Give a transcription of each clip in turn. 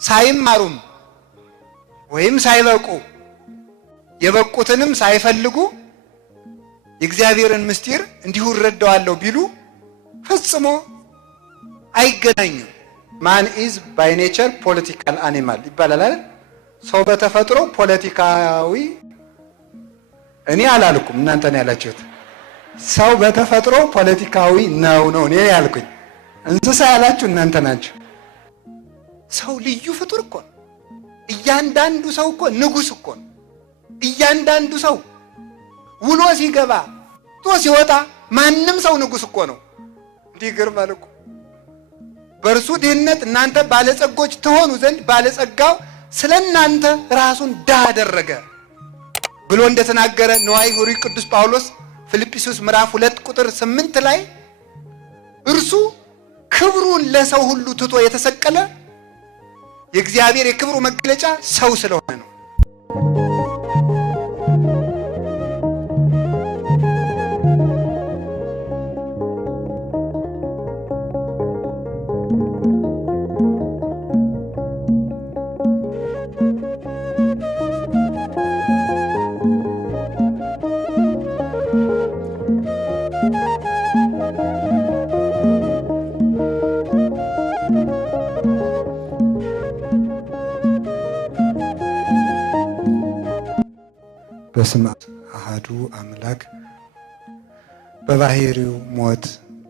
ሳይማሩም ወይም ሳይበቁ የበቁትንም ሳይፈልጉ የእግዚአብሔርን ምስጢር እንዲሁ እረዳዋለሁ ቢሉ ፈጽሞ አይገናኙም። ማን ኢዝ ባይ ኔቸር ፖለቲካል አኒማል ይባላል አይደል? ሰው በተፈጥሮ ፖለቲካዊ እኔ አላልኩም እናንተ ነው ያላችሁት። ሰው በተፈጥሮ ፖለቲካዊ ነው እኔ ያልኩኝ። እንስሳ ያላችሁ እናንተ ናችሁ። ሰው ልዩ ፍጡር እኮ ነው። እያንዳንዱ ሰው እኮ ንጉስ እኮ ነው። እያንዳንዱ ሰው ውሎ ሲገባ ቶ ሲወጣ ማንም ሰው ንጉስ እኮ ነው። እንዲገርማል እኮ በእርሱ ድህነት እናንተ ባለጸጎች ትሆኑ ዘንድ ባለጸጋው ስለናንተ ራሱን ድሃ አደረገ ብሎ እንደተናገረ ንዋይ ሆሪ ቅዱስ ጳውሎስ ፊልጵስዩስ ምዕራፍ 2 ቁጥር 8 ላይ እርሱ ክብሩን ለሰው ሁሉ ትቶ የተሰቀለ የእግዚአብሔር የክብሩ መገለጫ ሰው ስለሆነ ነው። በስመ አሐዱ አምላክ በባህሪው ሞት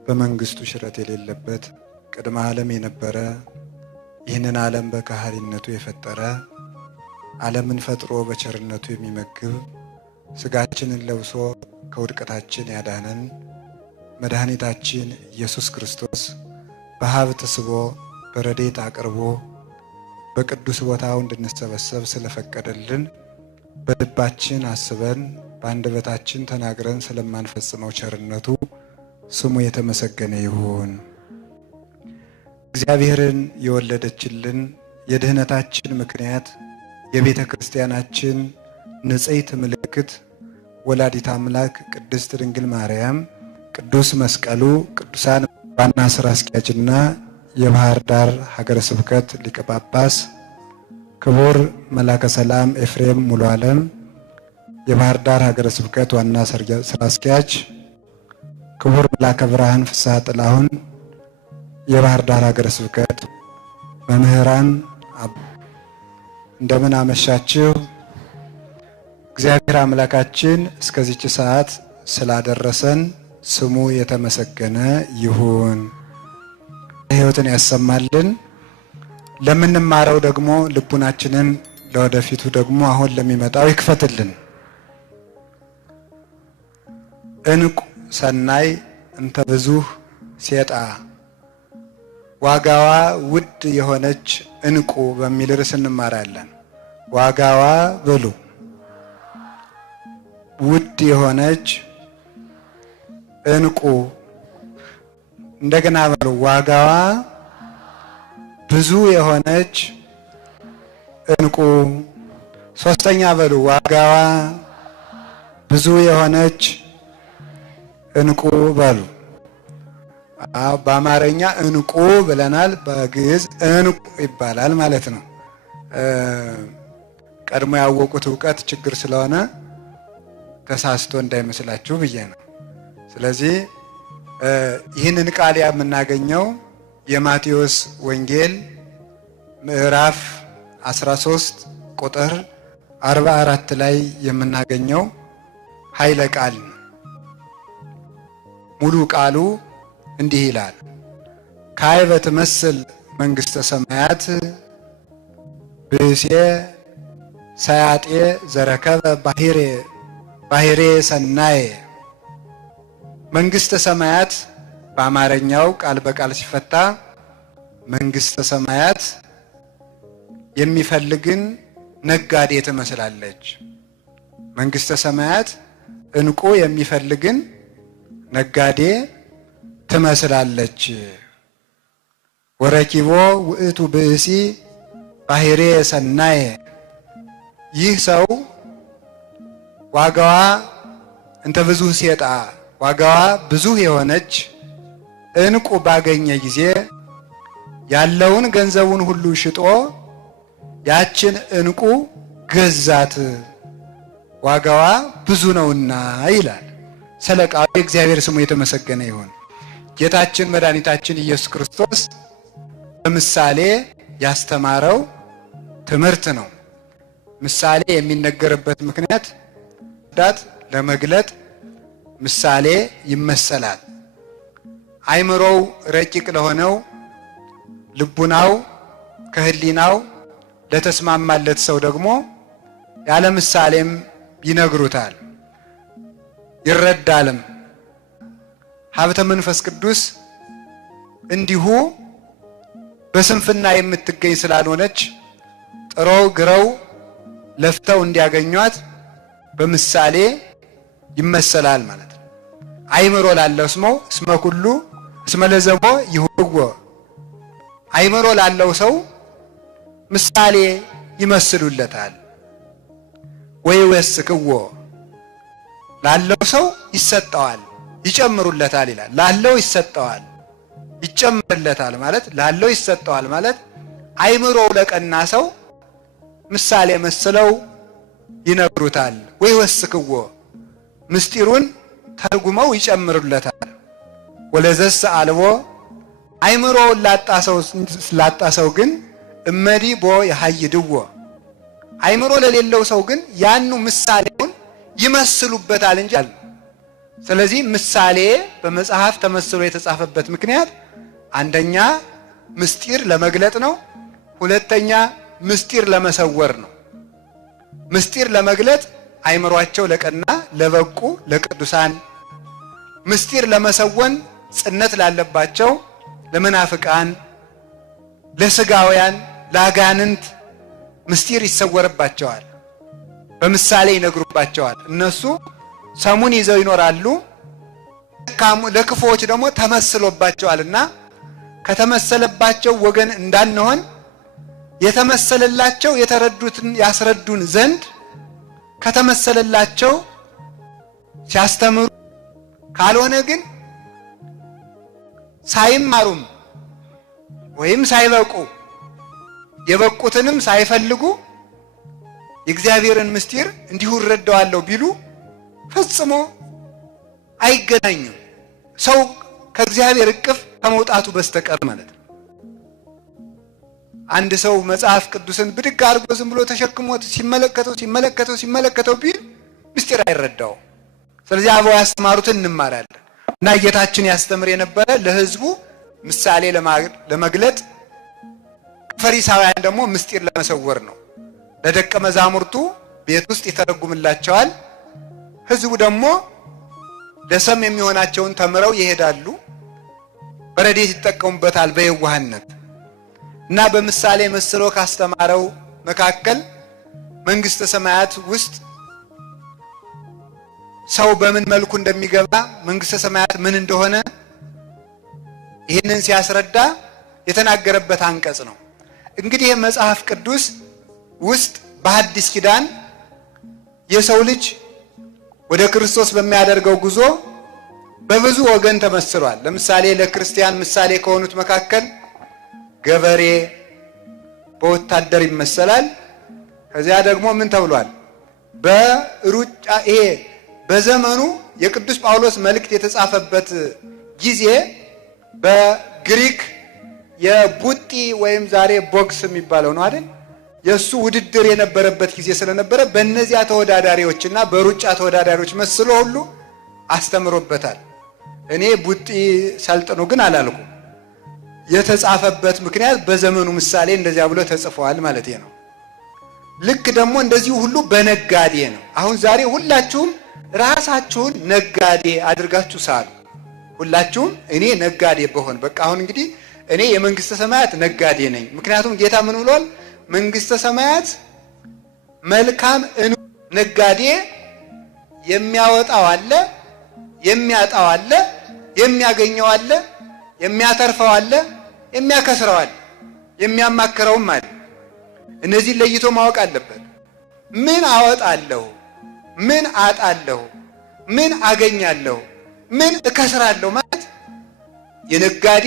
በመንግስቱ ሽረት የሌለበት ቅድመ ዓለም የነበረ ይህንን ዓለም በካህሊነቱ የፈጠረ ዓለምን ፈጥሮ በቸርነቱ የሚመግብ ስጋችንን ለብሶ ከውድቀታችን ያዳነን መድኃኒታችን ኢየሱስ ክርስቶስ በሀብት ስቦ በረድኤት አቅርቦ በቅዱስ ቦታው እንድንሰበሰብ ስለፈቀደልን በልባችን አስበን በአንደበታችን ተናግረን ስለማንፈጽመው ቸርነቱ ስሙ የተመሰገነ ይሁን። እግዚአብሔርን የወለደችልን የድህነታችን ምክንያት የቤተ ክርስቲያናችን ንጽሕት ምልክት ወላዲት አምላክ ቅድስት ድንግል ማርያም ቅዱስ መስቀሉ ቅዱሳን ዋና ስራ አስኪያጅና የባህር ዳር ሀገረ ስብከት ሊቀ ጳጳስ ክቡር መላከ ሰላም ኤፍሬም ሙሉ ዓለም የባህር ዳር ሀገረ ስብከት ዋና ስራ አስኪያጅ፣ ክቡር መላከ ብርሃን ፍስሐ ጥላሁን የባህር ዳር ሀገረ ስብከት መምህራን እንደምን አመሻችሁ። እግዚአብሔር አምላካችን እስከዚች ሰዓት ስላደረሰን ስሙ የተመሰገነ ይሁን። ሕይወትን ያሰማልን። ለምንማረው ደግሞ ልቡናችንን ለወደፊቱ ደግሞ አሁን ለሚመጣው ይክፈትልን። እንቁ ሰናይ እንተ ብዙህ ሴጣ ዋጋዋ ውድ የሆነች እንቁ በሚል ርዕስ እንማራለን። ዋጋዋ ብሉ ውድ የሆነች እንቁ። እንደገና በሉ ዋጋዋ ብዙ የሆነች እንቁ። ሶስተኛ በሉ ዋጋዋ ብዙ የሆነች እንቁ በሉ። በአማርኛ እንቁ ብለናል፣ በግዕዝ እንቁ ይባላል ማለት ነው። ቀድሞ ያወቁት ዕውቀት ችግር ስለሆነ ተሳስቶ እንዳይመስላችሁ ብዬ ነው። ስለዚህ ይህንን ቃል የምናገኘው የማቴዎስ ወንጌል ምዕራፍ 13 ቁጥር 44 ላይ የምናገኘው ኃይለ ቃል ነው። ሙሉ ቃሉ እንዲህ ይላል። ካይበ ትመስል መንግሥተ ሰማያት ብእሴ ሰያጤ ዘረከበ ባሕሬ ሰናየ። መንግሥተ ሰማያት በአማርኛው ቃል በቃል ሲፈታ መንግሥተ ሰማያት የሚፈልግን ነጋዴ ትመስላለች። መንግሥተ ሰማያት እንቁ የሚፈልግን ነጋዴ ትመስላለች። ወረኪቦ ውእቱ ብእሲ ባሕሬ ሰናየ። ይህ ሰው ዋጋዋ እንተ ብዙ ሴጣ ዋጋዋ ብዙ የሆነች እንቁ ባገኘ ጊዜ ያለውን ገንዘቡን ሁሉ ሽጦ ያችን ዕንቁ ገዛት ዋጋዋ ብዙ ነውና ይላል። ሰለቃው እግዚአብሔር ስሙ የተመሰገነ ይሁን። ጌታችን መድኃኒታችን ኢየሱስ ክርስቶስ በምሳሌ ያስተማረው ትምህርት ነው። ምሳሌ የሚነገርበት ምክንያት ዳት ለመግለጥ ምሳሌ ይመሰላል። አይምሮው ረቂቅ ለሆነው ልቡናው ከህሊናው ለተስማማለት ሰው ደግሞ ያለ ምሳሌም ይነግሩታል ይረዳልም። ሀብተ መንፈስ ቅዱስ እንዲሁ በስንፍና የምትገኝ ስላልሆነች ጥረው ግረው ለፍተው እንዲያገኟት በምሳሌ ይመሰላል ማለት ነው። አይምሮ ላለው እስመ ኩሉ እስመ ለዘቦ ይሁንዎ አይምሮ ላለው ሰው ምሳሌ ይመስሉለታል። ወይ ወስክዎ ላለው ሰው ይሰጠዋል ይጨምሩለታል ይላል። ላለው ይሰጠዋል ይጨምርለታል ማለት ላለው ይሰጠዋል ማለት አይምሮ ለቀና ሰው ምሳሌ መስለው ይነግሩታል። ወይ ወስክዎ ምስጢሩን ተርጉመው ይጨምሩለታል። ወለዘስ አልቦ አይምሮ ላጣ ሰው ግን እመዲ ቦ ያሃይድዎ አይምሮ ለሌለው ሰው ግን ያኑ ምሳሌውን ይመስሉበታል እንጂ። ስለዚህ ምሳሌ በመጽሐፍ ተመስሎ የተጻፈበት ምክንያት አንደኛ ምስጢር ለመግለጥ ነው። ሁለተኛ ምስጢር ለመሰወር ነው። ምስጢር ለመግለጥ አይምሯቸው ለቀና ለበቁ ለቅዱሳን፣ ምስጢር ለመሰወን ጽነት ላለባቸው ለመናፍቃን፣ ለስጋውያን፣ ለአጋንንት ምስጢር ይሰወርባቸዋል፣ በምሳሌ ይነግሩባቸዋል። እነሱ ሰሙን ይዘው ይኖራሉ። ለክፉዎች ደግሞ ተመስሎባቸዋልና ከተመሰለባቸው ወገን እንዳንሆን የተመሰለላቸው የተረዱትን ያስረዱን ዘንድ ከተመሰለላቸው ሲያስተምሩ፣ ካልሆነ ግን ሳይማሩም ወይም ሳይበቁ የበቁትንም ሳይፈልጉ የእግዚአብሔርን ምስጢር እንዲሁ እረዳዋለሁ ቢሉ ፈጽሞ አይገናኙም። ሰው ከእግዚአብሔር እቅፍ ከመውጣቱ በስተቀር ማለት ነው። አንድ ሰው መጽሐፍ ቅዱስን ብድግ አድርጎ ዝም ብሎ ተሸክሞት ሲመለከተው ቢል ምስጢር አይረዳው። ስለዚህ አበው ያስተማሩትን እንማራለን እና ጌታችን ያስተምር የነበረ ለሕዝቡ ምሳሌ ለመግለጥ፣ ፈሪሳውያን ደግሞ ምስጢር ለመሰወር ነው። ለደቀ መዛሙርቱ ቤት ውስጥ ይተረጉምላቸዋል። ሕዝቡ ደግሞ ለሰም የሚሆናቸውን ተምረው ይሄዳሉ። በረድኤት ይጠቀሙበታል በየዋህነት እና በምሳሌ መስሎ ካስተማረው መካከል መንግስተ ሰማያት ውስጥ ሰው በምን መልኩ እንደሚገባ መንግስተ ሰማያት ምን እንደሆነ ይህንን ሲያስረዳ የተናገረበት አንቀጽ ነው። እንግዲህ መጽሐፍ ቅዱስ ውስጥ በሐዲስ ኪዳን የሰው ልጅ ወደ ክርስቶስ በሚያደርገው ጉዞ በብዙ ወገን ተመስሏል። ለምሳሌ ለክርስቲያን ምሳሌ ከሆኑት መካከል ገበሬ በወታደር ይመሰላል። ከዚያ ደግሞ ምን ተብሏል? በሩጫ ይሄ በዘመኑ የቅዱስ ጳውሎስ መልእክት የተጻፈበት ጊዜ በግሪክ የቡጢ ወይም ዛሬ ቦክስ የሚባለው ነው አይደል? የሱ ውድድር የነበረበት ጊዜ ስለነበረ በእነዚያ ተወዳዳሪዎችና በሩጫ ተወዳዳሪዎች መስሎ ሁሉ አስተምሮበታል። እኔ ቡጢ ሰልጥኑ ግን አላልኩም። የተጻፈበት ምክንያት በዘመኑ ምሳሌ እንደዚያ ብሎ ተጽፏል ማለት ነው። ልክ ደግሞ እንደዚህ ሁሉ በነጋዴ ነው። አሁን ዛሬ ሁላችሁም ራሳችሁን ነጋዴ አድርጋችሁ ሳሉ። ሁላችሁም እኔ ነጋዴ በሆን በቃ አሁን እንግዲህ እኔ የመንግስተ ሰማያት ነጋዴ ነኝ። ምክንያቱም ጌታ ምን ብሏል? መንግስተ ሰማያት መልካም ነጋዴ የሚያወጣው አለ፣ የሚያጣው አለ፣ የሚያገኘው አለ፣ የሚያተርፈው አለ፣ የሚያከስረው አለ፣ የሚያማክረውም አለ። እነዚህ ለይቶ ማወቅ አለበት። ምን አወጣለሁ፣ ምን አጣለሁ፣ ምን አገኛለሁ፣ ምን እከስራለሁ ማለት የነጋዴ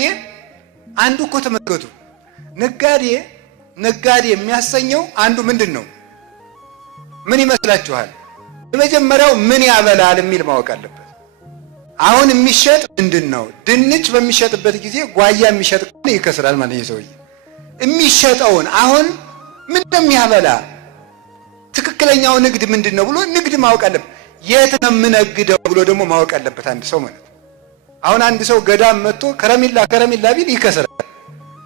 አንዱ እኮ ተመልከቱ። ነጋዴ ነጋዴ የሚያሰኘው አንዱ ምንድነው? ምን ይመስላችኋል? የመጀመሪያው ምን ያበላል የሚል ማወቅ አለበት። አሁን የሚሸጥ ምንድነው? ድንች በሚሸጥበት ጊዜ ጓያ የሚሸጥ ከሆነ ይከስራል ማለት ነው። ሰውዬ የሚሸጠውን አሁን ምን እንደሚያበላ ትክክለኛው ንግድ ምንድነው ብሎ ንግድ ማወቅ አለበት። የት ነው የምነግደው ብሎ ደግሞ ማወቅ አለበት አንድ ሰው ማለት ነው። አሁን አንድ ሰው ገዳም መጥቶ ከረሜላ ቢል ይከስራል።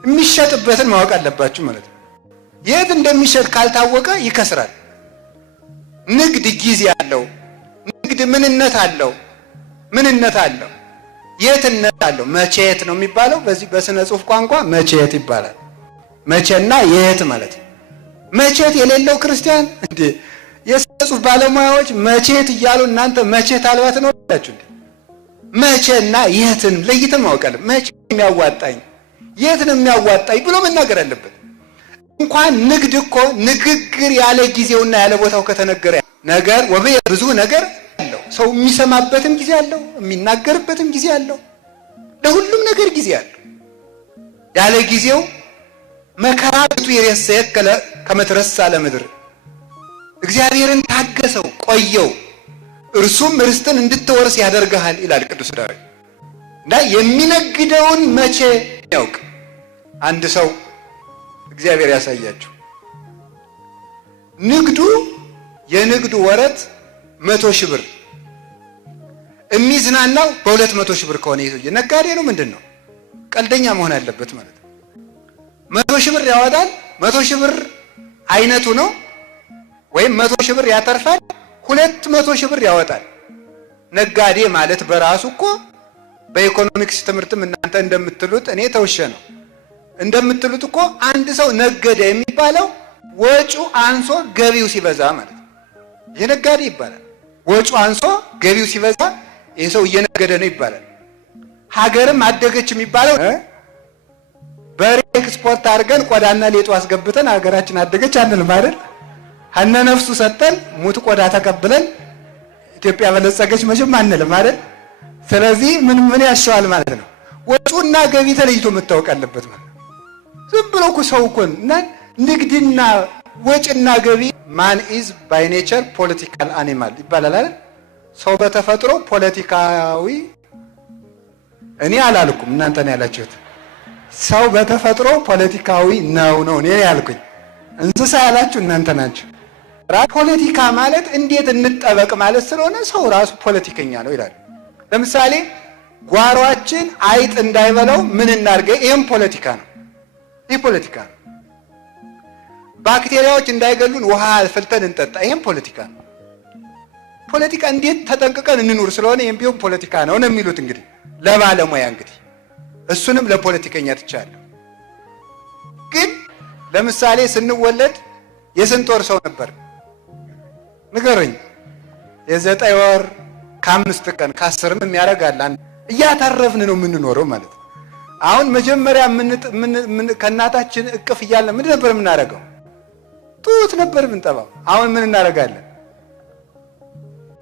የሚሸጥበትን ማወቅ አለባችሁ ማለት ነው። የት እንደሚሸጥ ካልታወቀ ይከስራል። ንግድ ጊዜ አለው። ንግድ ምንነት አለው። የትነት አለው። መቼት ነው የሚባለው። በዚህ በስነ ጽሑፍ ቋንቋ መቼት ይባላል። መቼና የት ማለት ነው። መቼት የሌለው ክርስቲያን እንዴ! የስነ ጽሑፍ ባለሙያዎች መቼት እያሉ እናንተ መቼት አልባ ትኖራላችሁ እንዴ? መቼና የትን ለይተን ማወቅ አለብን። መቼ የሚያዋጣኝ የት ነው የሚያዋጣኝ ብሎ መናገር አለበት። እንኳን ንግድ እኮ ንግግር ያለ ጊዜውና ያለ ቦታው ከተነገረ ነገር ብዙ ነገር አለው። ሰው የሚሰማበትም ጊዜ አለው፣ የሚናገርበትም ጊዜ አለው። ለሁሉም ነገር ጊዜ አለው። ያለ ጊዜው መከራቱ የረሰየከለ ከመትረሳ ለምድር እግዚአብሔርን ታገሰው ቆየው እርሱም ርስትን እንድትወርስ ያደርጋል ይላል ቅዱስ ዳዊት። እና የሚነግደውን መቼ ያውቅ አንድ ሰው እግዚአብሔር ያሳያችሁ። የንግዱ ወረት 100,000 ብር የሚዝናናው በ200,000 ብር ከሆነ ይሄ ነጋዴ ነው ምንድነው? ቀልደኛ መሆን አለበት ማለት ነው። 100,000 ብር ያወጣል። 100,000 ብር አይነቱ ነው ወይም 100,000 ብር ያተርፋል። 200,000 ብር ያወጣል። ነጋዴ ማለት በራሱ እኮ በኢኮኖሚክስ ትምህርትም እናንተ እንደምትሉት እኔ ተውሸ ነው እንደምትሉት እኮ አንድ ሰው ነገደ የሚባለው ወጪው አንሶ ገቢው ሲበዛ ማለት ነው። የነጋዴ ይባላል። ወጪው አንሶ ገቢው ሲበዛ ይሄ ሰው እየነገደ ነው ይባላል። ሀገርም አደገች የሚባለው በሬ ኤክስፖርት አድርገን ቆዳና ሌጦ አስገብተን ሀገራችን አደገች አንልም አይደል? ሀነ ነፍሱ ሰጠን ሙት ቆዳ ተቀብለን ኢትዮጵያ በለጸገች መቼም አንልም አይደል? ስለዚህ ምን ያሻዋል ማለት ነው። ወጪውና ገቢ ተለይቶ መታወቅ አለበት ማለት ነው። ዝም ብሎ እኮ ሰው እኮ ንግድና ወጪና ገቢ ማን ኢዝ ባይ ኔቸር ፖለቲካል አኒማል ይባላል አይደል? ሰው በተፈጥሮ ፖለቲካዊ እኔ አላልኩም እናንተ ነው ያላችሁት። ሰው በተፈጥሮ ፖለቲካዊ ነው እኔ ያልኩኝ። እንስሳ ያላችሁ እናንተ ናችሁ። ፖለቲካ ማለት እንዴት እንጠበቅ ማለት ስለሆነ ሰው ራሱ ፖለቲከኛ ነው ይላል። ለምሳሌ ጓሯችን አይጥ እንዳይበላው ምን እናርገ? ይሄም ፖለቲካ ነው። ይሄ ፖለቲካ ነው። ባክቴሪያዎች እንዳይገሉን ውሃ አፍልተን እንጠጣ። ይሄም ፖለቲካ ነው። ፖለቲካ እንዴት ተጠንቅቀን እንኑር ስለሆነ ይሄም ቢሆን ፖለቲካ ነው የሚሉት እንግዲህ ለባለሙያ እንግዲህ እሱንም ለፖለቲከኛ ትቻለሁ። ግን ለምሳሌ ስንወለድ የስንት ወር ሰው ነበር ንገረኝ? የ9 ወር ከ5 ቀን ከ10ም የሚያረጋል እያተረፍን ነው የምንኖረው ማለት ነው። አሁን መጀመሪያ ከእናታችን እቅፍ እያለ ምን ነበር የምናረገው? ጡት ነበር የምንጠባው። አሁን ምን እናረጋለን?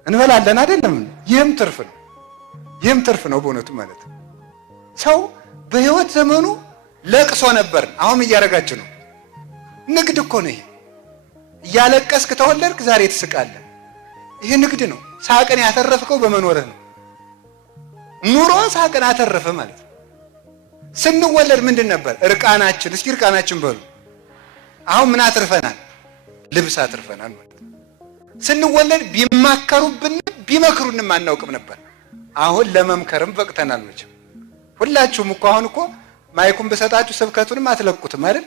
እንበላለን አይደለም? ይህም ትርፍ ነው በእውነቱ ማለት ነው። ሰው በህይወት ዘመኑ ለቅሶ ነበር። አሁን እያረጋችሁ ነው። ንግድ እኮ ነው ይሄ። እያለቀስክ ተወለድክ፣ ዛሬ ትስቃለህ። ይሄ ንግድ ነው። ሳቅን ያተረፍከው በመኖርህ ነው። ኑሮ ሳቅን አተረፈ ማለት ነው። ስንወለድ ምንድን ነበር? እርቃናችን። እስኪ እርቃናችን በሉ። አሁን ምን አትርፈናል? ልብስ አትርፈናል ማለት ነው። ስንወለድ ቢማከሩብን ቢመክሩንም አናውቅም ነበር። አሁን ለመምከርም በቅተናል መቼም። ሁላችሁም እኮ አሁን እኮ ማይኩም በሰጣችሁ ስብከቱንም አትለቁትም አይደል?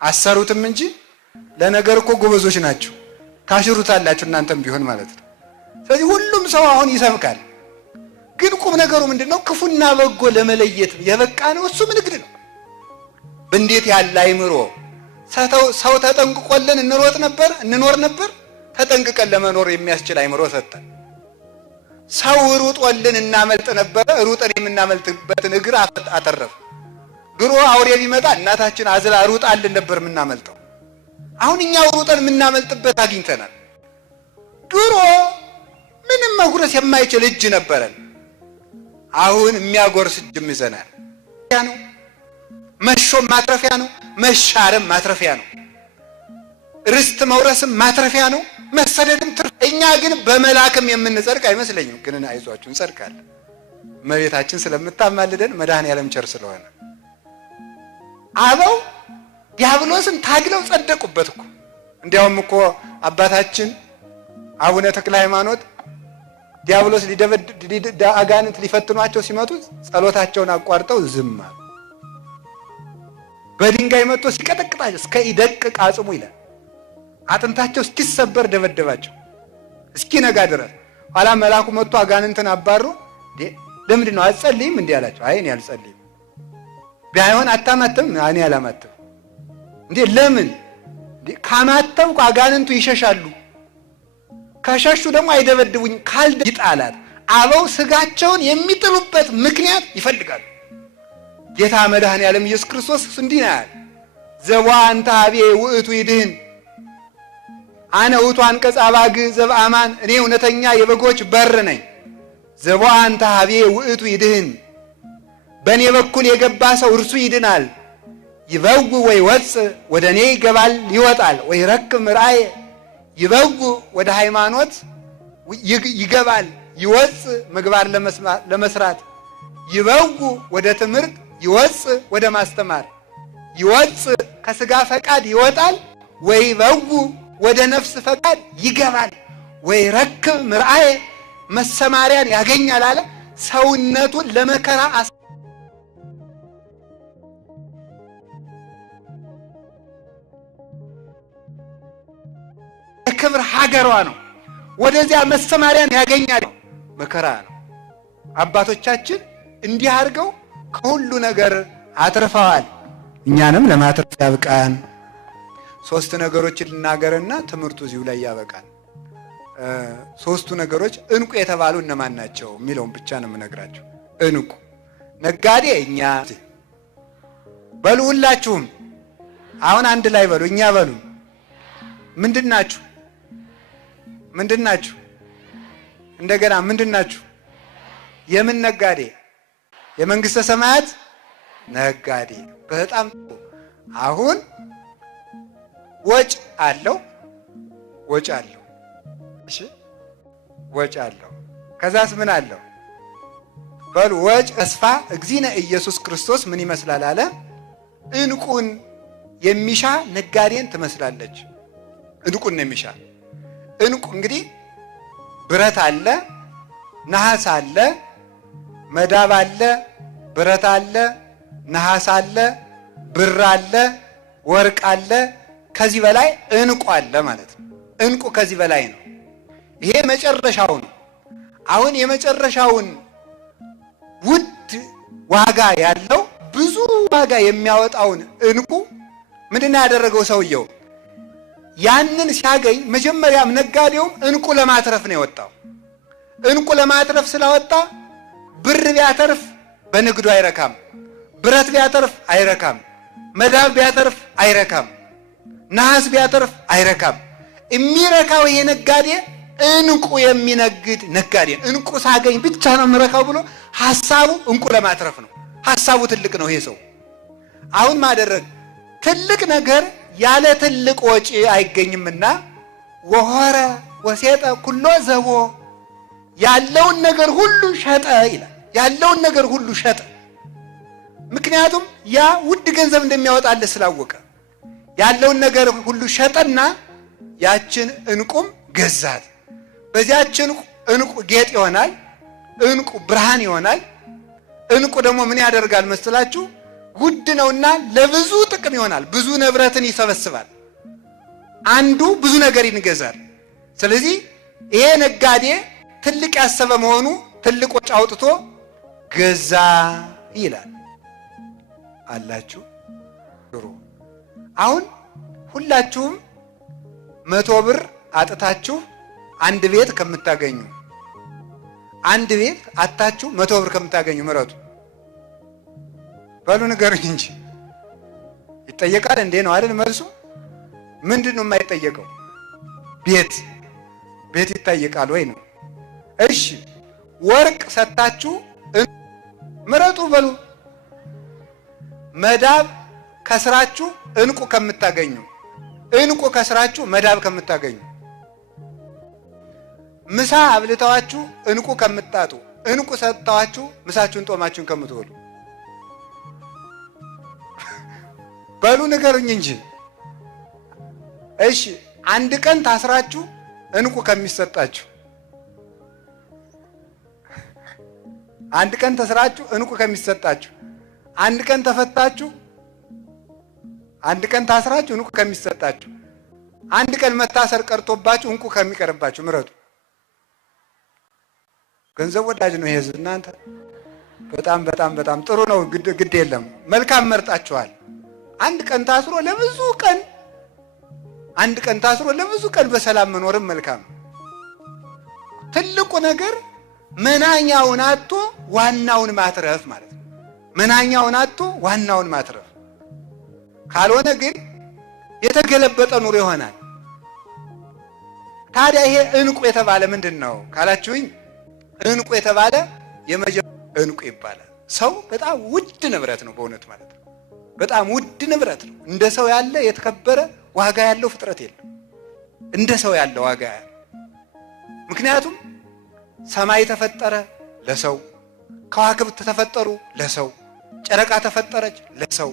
አሰሩትም እንጂ ለነገር እኮ ጎበዞች ናችሁ። ታሽሩታላችሁ እናንተም ቢሆን ማለት ነው። ስለዚህ ሁሉም ሰው አሁን ይሰብካል። ግን ቁም ነገሩ ምንድነው? ክፉና በጎ ለመለየት የበቃ ነው። እሱም ንግድ ነው። እንዴት ያለ አይምሮ! ሰው ተጠንቅቆልን እንኖር ነበር። ተጠንቅቀን ለመኖር የሚያስችል አይምሮ ሰጠን። ሰው ሩጦልን እናመልጥ ነበር። ሩጠን የምናመልጥበትን እግር አተረፍ። ድሮ አውሬ ቢመጣ እናታችን አዝላ ሩጣልን ነበር የምናመልጠው። አሁን እኛ ሩጠን የምናመልጥበት አግኝተናል። ድሮ ምንም መጉረስ የማይችል እጅ ነበረን። አሁን የሚያጎርስ እጅም ይዘናል። ያ ነው መሾም ማትረፊያ ነው፣ መሻርም ማትረፊያ ነው፣ ርስት መውረስም ማትረፊያ ነው፣ መሰደድም ትርፍ። እኛ ግን በመላክም የምንጸድቅ አይመስለኝም። ግን አይዟችሁ እንጸድቃለን። እመቤታችን ስለምታማልደን መድኃኔዓለም ቸር ስለሆነ አበው ዲያብሎስን ታግለው ጸደቁበት እኮ። እንዲያውም እኮ አባታችን አቡነ ተክለ ሃይማኖት ዲያብሎስ አጋንንት ሊፈትኗቸው ሲመጡ ጸሎታቸውን አቋርጠው ዝም አሉ። በድንጋይ መጥቶ ሲቀጠቅጣቸው እስከ ይደቅቅ አጽሙ ይላል። አጥንታቸው እስኪሰበር ደበደባቸው እስኪነጋ ድረስ። ኋላ መልአኩ መጥቶ አጋንንትን አባሩ። ለምንድን ነው አትጸልይም እንዲህ አላቸው። አይ እኔ አልጸልይም። ቢሆን አታማተም? እኔ አላማተም። እንዴ ለምን? ካማተምኩ አጋንንቱ ይሸሻሉ፣ ከሸሹ ደግሞ አይደበድቡኝ። ይጣላል። አበው ስጋቸውን የሚጥሉበት ምክንያት ይፈልጋሉ። ጌታ መድኃኔዓለም ኢየሱስ ክርስቶስ እንዲህ ነው ያለ፣ ዘዋ አንተ አቤ ውእቱ ይድህን አነ ውእቱ አንቀጸ አባግዕ ዘበአማን፣ እኔ እውነተኛ የበጎች በር ነኝ። ዘዋ አንተ አቤ ውእቱ ይድህን፣ በእኔ በኩል የገባ ሰው እርሱ ይድናል። ይበው ወይ ወፅ፣ ወደ እኔ ይገባል ይወጣል። ወይ ረክብ ራእየ፣ ይበው ወደ ሃይማኖት ይገባል ይወፅ ምግባር ለመስራት። ይበው ወደ ትምህርት ይወፅ ወደ ማስተማር። ይወፅ ከስጋ ፈቃድ ይወጣል። ወይ በው ወደ ነፍስ ፈቃድ ይገባል። ወይ ረክብ ምርአየ መሰማሪያን ያገኛል አለ። ሰውነቱን ለመከራ ክብር ሀገሯ ነው። ወደዚያ መሰማሪያን ያገኛል። መከራ ነው። አባቶቻችን እንዲህ አድርገው ከሁሉ ነገር አትርፈዋል። እኛንም ለማትረፍ ያብቃን። ሶስት ነገሮችን ልናገርና ትምህርቱ እዚሁ ላይ ያበቃል። ሶስቱ ነገሮች እንቁ የተባሉ እነማን ናቸው የሚለውን ብቻ ነው የምነግራቸው። እንቁ ነጋዴ እኛ በሉ። ሁላችሁም አሁን አንድ ላይ በሉ። እኛ በሉ። ምንድናችሁ? ምንድናችሁ? እንደገና ምንድናችሁ? የምን ነጋዴ? የመንግስተ ሰማያት ነጋዴ። በጣም አሁን ወጭ አለው፣ ወጭ አለው። እሺ ወጭ አለው። ከዛስ ምን አለው? በሉ ወጭ ተስፋ እግዚእነ ኢየሱስ ክርስቶስ ምን ይመስላል አለ? እንቁን የሚሻ ነጋዴን ትመስላለች። እንቁን ነው የሚሻ። እንቁ እንግዲህ ብረት አለ፣ ነሐስ አለ፣ መዳብ አለ፣ ብረት አለ፣ ነሐስ አለ፣ ብር አለ፣ ወርቅ አለ። ከዚህ በላይ እንቁ አለ ማለት ነው። እንቁ ከዚህ በላይ ነው። ይሄ መጨረሻው ነው። አሁን የመጨረሻውን ውድ ዋጋ ያለው ብዙ ዋጋ የሚያወጣውን እንቁ ምንድን ያደረገው ሰውየው? ያንን ሲያገኝ መጀመሪያም ነጋዴውም እንቁ ለማትረፍ ነው የወጣው። እንቁ ለማትረፍ ስላወጣ ብር ቢያተርፍ በንግዱ አይረካም፣ ብረት ቢያተርፍ አይረካም፣ መዳብ ቢያተርፍ አይረካም፣ ነሐስ ቢያተርፍ አይረካም። የሚረካው ይሄ ነጋዴ እንቁ የሚነግድ ነጋዴ። እንቁ ሳገኝ ብቻ ነው የምረካው ብሎ ሐሳቡ እንቁ ለማትረፍ ነው። ሐሳቡ ትልቅ ነው ይሄ ሰው። አሁን ማደረግ ትልቅ ነገር ያለ ትልቅ ወጪ አይገኝምና ወሆረ ወሴጠ ኩሎ ዘቦ፣ ያለውን ነገር ሁሉ ሸጠ ይላል። ያለውን ነገር ሁሉ ሸጠ። ምክንያቱም ያ ውድ ገንዘብ እንደሚያወጣለት ስላወቀ ያለውን ነገር ሁሉ ሸጠና ያችን እንቁም ገዛት። በዚያችን እንቁ ጌጥ ይሆናል፣ እንቁ ብርሃን ይሆናል። እንቁ ደግሞ ምን ያደርጋል መስላችሁ? ውድ ነውና ለብዙ ጥቅም ይሆናል። ብዙ ንብረትን ይሰበስባል። አንዱ ብዙ ነገር ይገዛል። ስለዚህ ይሄ ነጋዴ ትልቅ ያሰበ መሆኑ ትልቅ ወጪ አውጥቶ ገዛ ይላል አላችሁ። አሁን ሁላችሁም 100 ብር አጥታችሁ አንድ ቤት ከምታገኙ፣ አንድ ቤት አጣችሁ 100 ብር ከምታገኙ ምረጡ። በሉ ንገሩኝ እንጂ ይጠየቃል እንዴ? ነው አይደል መልሱ? ምንድን ነው የማይጠየቀው? ቤት ይጠየቃል ወይ ነው? እሺ ወርቅ ሰጣችሁ ምረጡ በሉ። መዳብ ከስራችሁ እንቁ ከምታገኙ፣ እንቁ ከስራችሁ መዳብ ከምታገኙ፣ ምሳ አብልታችሁ እንቁ ከምታጡ፣ እንቁ ሰጥታችሁ ምሳችሁን ጦማችሁን ከምትወሉ በሉ ንገሩኝ እንጂ። እሺ አንድ ቀን ታስራችሁ እንቁ ከሚሰጣችሁ፣ አንድ ቀን ተስራችሁ እንቁ ከሚሰጣችሁ፣ አንድ ቀን ተፈታችሁ፣ አንድ ቀን ታስራችሁ እንቁ ከሚሰጣችሁ፣ አንድ ቀን መታሰር ቀርቶባችሁ እንቁ ከሚቀርባችሁ ምረጡ። ገንዘብ ወዳጅ ነው ይሄ ህዝብ። እናንተ በጣም በጣም በጣም ጥሩ ነው። ግድ የለም መልካም መርጣችኋል። አንድ ቀን ታስሮ ለብዙ ቀን፣ አንድ ቀን ታስሮ ለብዙ ቀን በሰላም መኖርም መልካም። ትልቁ ነገር መናኛውን አጥቶ ዋናውን ማትረፍ ማለት ነው። መናኛውን አጥቶ ዋናውን ማትረፍ። ካልሆነ ግን የተገለበጠ ኑሮ ይሆናል። ታዲያ ይሄ እንቁ የተባለ ምንድን ነው ካላችሁኝ፣ እንቁ የተባለ የመጀመሪያው እንቁ ይባላል። ሰው በጣም ውድ ንብረት ነው በእውነት ማለት ነው። በጣም ውድ ንብረት ነው። እንደ ሰው ያለ የተከበረ ዋጋ ያለው ፍጥረት የለም። እንደ ሰው ያለ ዋጋ ያለው። ምክንያቱም ሰማይ ተፈጠረ ለሰው፣ ከዋክብት ተፈጠሩ ለሰው፣ ጨረቃ ተፈጠረች ለሰው፣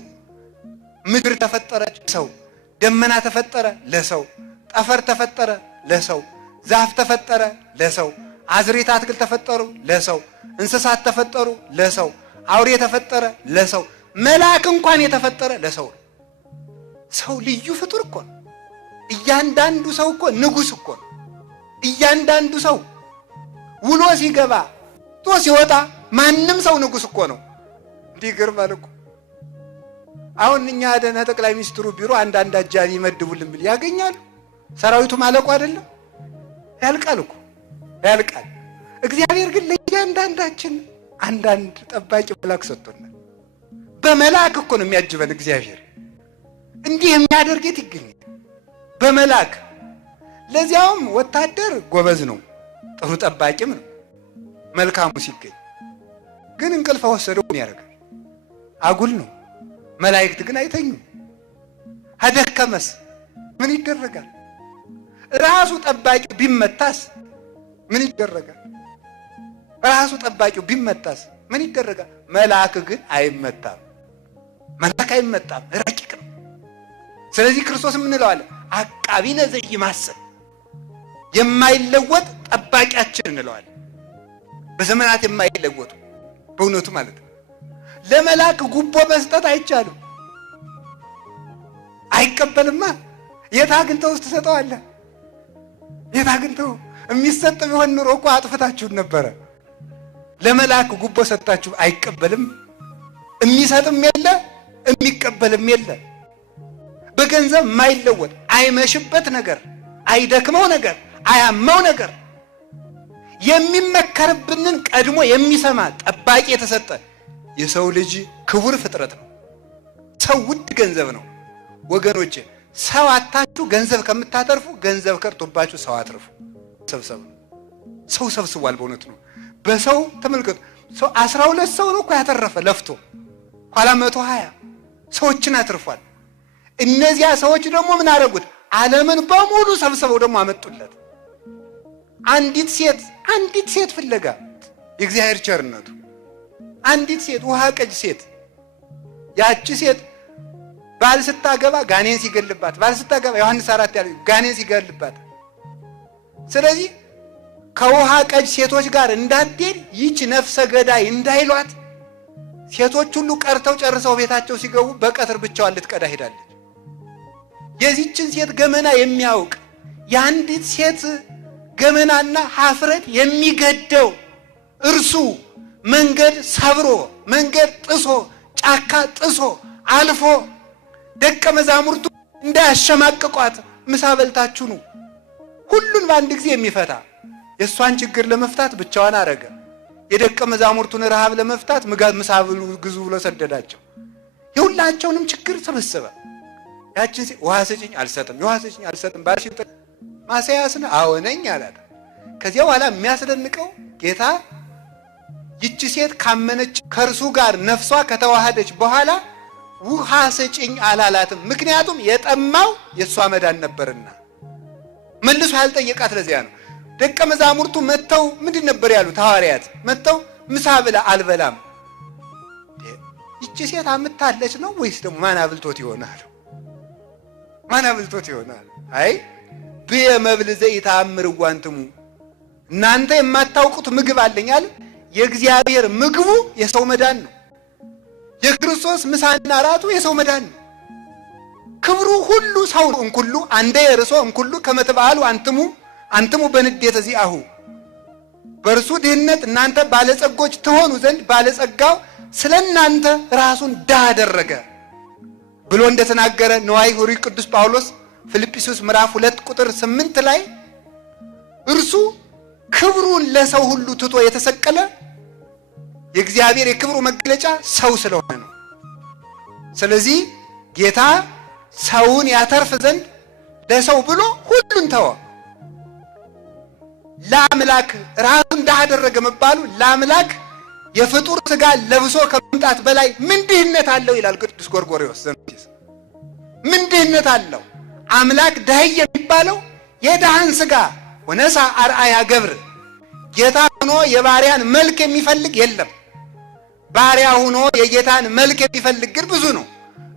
ምድር ተፈጠረች ለሰው፣ ደመና ተፈጠረ ለሰው፣ ጠፈር ተፈጠረ ለሰው፣ ዛፍ ተፈጠረ ለሰው፣ አዝሬት አትክልት ተፈጠሩ ለሰው፣ እንስሳት ተፈጠሩ ለሰው፣ አውሬ ተፈጠረ ለሰው፣ መልአክ እንኳን የተፈጠረ ለሰው። ሰው ልዩ ፍጡር እኮ ነው። እያንዳንዱ ሰው እኮ ንጉስ እኮ ነው። እያንዳንዱ ሰው ውሎ ሲገባ ቶ ሲወጣ ማንም ሰው ንጉስ እኮ ነው። እንዲገርማል እኮ። አሁን እኛ ደህና ጠቅላይ ሚኒስትሩ ቢሮ አንዳንድ አጃቢ ይመድቡልን ብል ያገኛሉ። ሰራዊቱ ማለቁ አይደለም? ያልቃል እኮ ያልቃል። እግዚአብሔር ግን ለእያንዳንዳችን አንዳንድ ጠባቂ መልአክ ሰጥቶናል። በመልአክ እኮ ነው የሚያጅበን እግዚአብሔር። እንዲህ የሚያደርገት ይገኛል በመልአክ። ለዚያውም ወታደር ጎበዝ ነው፣ ጥሩ ጠባቂም ነው መልካሙ ሲገኝ። ግን እንቅልፍ ወሰደው ምን ያደርጋል? አጉል ነው። መላእክት ግን አይተኙም። አደከመስ ምን ይደረጋል? ራሱ ጠባቂው ቢመታስ ምን ይደረጋል? ራሱ ጠባቂው ቢመታስ ምን ይደረጋል? መልአክ ግን አይመታም። መልአክ አይመታም፣ ረቂቅ ነው። ስለዚህ ክርስቶስ ምን እንለዋለን? አቃቢነ ዘይማስብ፣ የማይለወጥ ጠባቂያችን እንለዋለን። በዘመናት የማይለወጡ በእውነቱ ማለት ነው። ለመልአክ ጉቦ መስጠት አይቻልም፣ አይቀበልማ። የት አግኝተው ውስጥ ትሰጠዋለህ? የት አግኝተው? የሚሰጥ ቢሆን ኑሮ እኮ አጥፍታችሁን ነበረ። ለመልአክ ጉቦ ሰጣችሁ፣ አይቀበልም። የሚሰጥም የለ የሚቀበልም የለ። በገንዘብ የማይለወጥ አይመሽበት ነገር፣ አይደክመው ነገር፣ አያመው ነገር፣ የሚመከርብንን ቀድሞ የሚሰማ ጠባቂ የተሰጠ የሰው ልጅ ክቡር ፍጥረት ነው። ሰው ውድ ገንዘብ ነው ወገኖቼ። ሰው አታችሁ ገንዘብ ከምታተርፉ ገንዘብ ከርቶባችሁ ሰው አትርፉ። ሰብሰብ ሰው ሰብስቧል በእውነት ነው። በሰው ተመልከቱ። ሰው 12 ሰው ነው እኮ ያተረፈ ለፍቶ፣ ኋላ 120 ሰዎችን አትርፏል። እነዚያ ሰዎች ደግሞ ምን አደረጉት? ዓለምን በሙሉ ሰብስበው ደግሞ አመጡለት። አንዲት ሴት ፍለጋ የእግዚአብሔር ቸርነቱ፣ አንዲት ሴት ውሃ ቀጅ ሴት። ያቺ ሴት ባል ስታገባ ጋኔን ሲገልባት፣ ባል ስታገባ ዮሐንስ 4 ያለው ጋኔን ሲገልባት፣ ስለዚህ ከውሃ ቀጅ ሴቶች ጋር እንዳትሄድ ይች ነፍሰ ገዳይ እንዳይሏት ሴቶች ሁሉ ቀርተው ጨርሰው ቤታቸው ሲገቡ በቀትር ብቻዋን ልትቀዳ ሄዳለች። የዚችን ሴት ገመና የሚያውቅ የአንዲት ሴት ገመናና ሀፍረት የሚገደው እርሱ መንገድ ሰብሮ መንገድ ጥሶ ጫካ ጥሶ አልፎ ደቀ መዛሙርቱ እንዳያሸማቅቋት ምሳ በልታችሁ ነው ሁሉን በአንድ ጊዜ የሚፈታ የእሷን ችግር ለመፍታት ብቻዋን አረገ። የደቀ መዛሙርቱን ረሃብ ለመፍታት ምሳ ብሉ ግዙ ብሎ ሰደዳቸው። የሁላቸውንም ችግር ሰበሰበ። ያችን ውሃ ስጭኝ አልሰጥም፣ ውሃ ስጭኝ አልሰጥም ባልሽ ማሰያስን አወነኝ አላት። ከዚያ በኋላ የሚያስደንቀው ጌታ ይቺ ሴት ካመነች ከእርሱ ጋር ነፍሷ ከተዋሃደች በኋላ ውሃ ስጭኝ አላላትም። ምክንያቱም የጠማው የሷ መዳን ነበርና መልሶ ያልጠየቃት ለዚያ ነው። ደቀ መዛሙርቱ መተው ምንድን ነበር ያሉት? ሐዋርያት መተው ምሳ ብላ አልበላም። ይቺ ሴት አምታለች ነው ወይስ ደግሞ ማን አብልቶት ይሆናል? ማን አብልቶት ይሆናል? አይ በመብል ዘይታምር ዋንትሙ እናንተ የማታውቁት ምግብ አለኛል። የእግዚአብሔር ምግቡ የሰው መዳን ነው። የክርስቶስ ምሳና ራቱ የሰው መዳን ነው። ክብሩ ሁሉ ሰው ነው። እንኩሉ አንደ የርሶ እንኩሉ ከመተባሉ አንትሙ በንዴተ ዚአሁ በእርሱ ድህነት እናንተ ባለጸጎች ትሆኑ ዘንድ ባለጸጋው ስለናንተ ራሱን ድሃ አደረገ ብሎ እንደተናገረ ነዋይ ሆሪ ቅዱስ ጳውሎስ ፊልጵስዩስ ምዕራፍ 2 ቁጥር 8 ላይ እርሱ ክብሩን ለሰው ሁሉ ትቶ የተሰቀለ የእግዚአብሔር የክብሩ መገለጫ ሰው ስለሆነ ነው። ስለዚህ ጌታ ሰውን ያተርፍ ዘንድ ለሰው ብሎ ሁሉን ተወ። ለአምላክ ራሱን ድሃ አደረገ መባሉ ለአምላክ የፍጡር ሥጋ ለብሶ ከመምጣት በላይ ምን ድህነት አለው ይላል ቅዱስ ጎርጎርዮስ ዘንቲስ። ምን ድህነት አለው? አምላክ ደህየ የሚባለው የድሃን ሥጋ ወነሳ አርአያ ገብር ጌታ ሆኖ የባሪያን መልክ የሚፈልግ የለም። ባሪያ ሆኖ የጌታን መልክ የሚፈልግ ግን ብዙ ነው።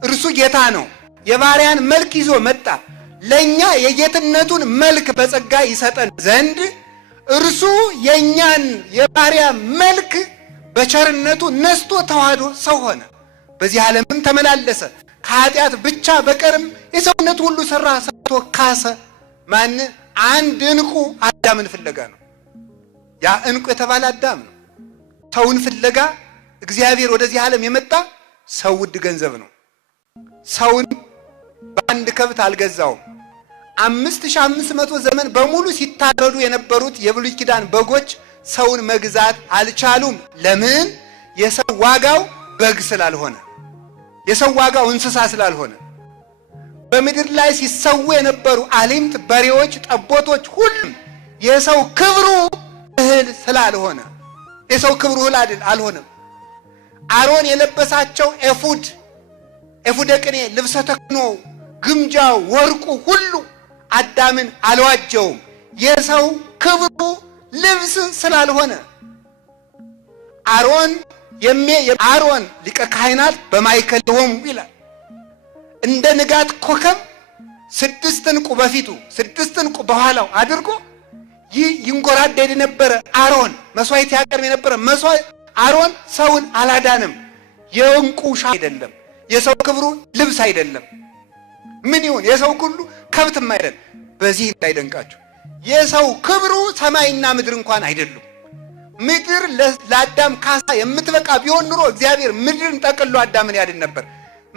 እርሱ ጌታ ነው። የባሪያን መልክ ይዞ መጣ። ለኛ የጌትነቱን መልክ በጸጋ ይሰጠን ዘንድ እርሱ የኛን የባሪያ መልክ በቸርነቱ ነስቶ ተዋህዶ ሰው ሆነ። በዚህ ዓለምም ተመላለሰ። ከኃጢአት ብቻ በቀርም የሰውነት ሁሉ ሰራ ሰጥቶ ካሰ። ማን? አንድ እንቁ አዳምን ፍለጋ ነው። ያ እንቁ የተባለ አዳም ነው። ሰውን ፍለጋ እግዚአብሔር ወደዚህ ዓለም የመጣ ሰው ውድ ገንዘብ ነው። ሰውን በአንድ ከብት አልገዛውም። 5500 ዘመን በሙሉ ሲታረዱ የነበሩት የብሉይ ኪዳን በጎች ሰውን መግዛት አልቻሉም። ለምን? የሰው ዋጋው በግ ስላልሆነ፣ የሰው ዋጋው እንስሳ ስላልሆነ። በምድር ላይ ሲሰዉ የነበሩ አሊምት፣ በሬዎች፣ ጠቦቶች ሁሉም የሰው ክብሩ እህል ስላልሆነ የሰው ክብሩ እህል አልሆነም። አሮን የለበሳቸው ኤፉደ ቅኔ፣ ልብሰ ተክህኖ፣ ግምጃው፣ ወርቁ ሁሉ አዳምን አልዋጀውም። የሰው ክብሩ ልብስ ስላልሆነ አሮን ሊቀ ካህናት በማይከልሆሙ ይላል። እንደ ንጋት ኮከብ 6 ዕንቁ በፊቱ 6 ዕንቁ በኋላው አድርጎ ይንጎራደድ የነበረ አሮን መስዋዕት ያቀርብ የነበረ መስዋዕት አሮን ሰውን አላዳንም። የዕንቁ ሻ አይደለም። የሰው ክብሩ ልብስ አይደለም። ምን ይሁን? የሰው ሁሉ ከብትም አይደለም። በዚህ እንዳይደንቃችሁ የሰው ክብሩ ሰማይና ምድር እንኳን አይደሉም። ምድር ለአዳም ካሳ የምትበቃ ቢሆን ኑሮ እግዚአብሔር ምድርን ጠቅሎ አዳምን ያድን ነበር።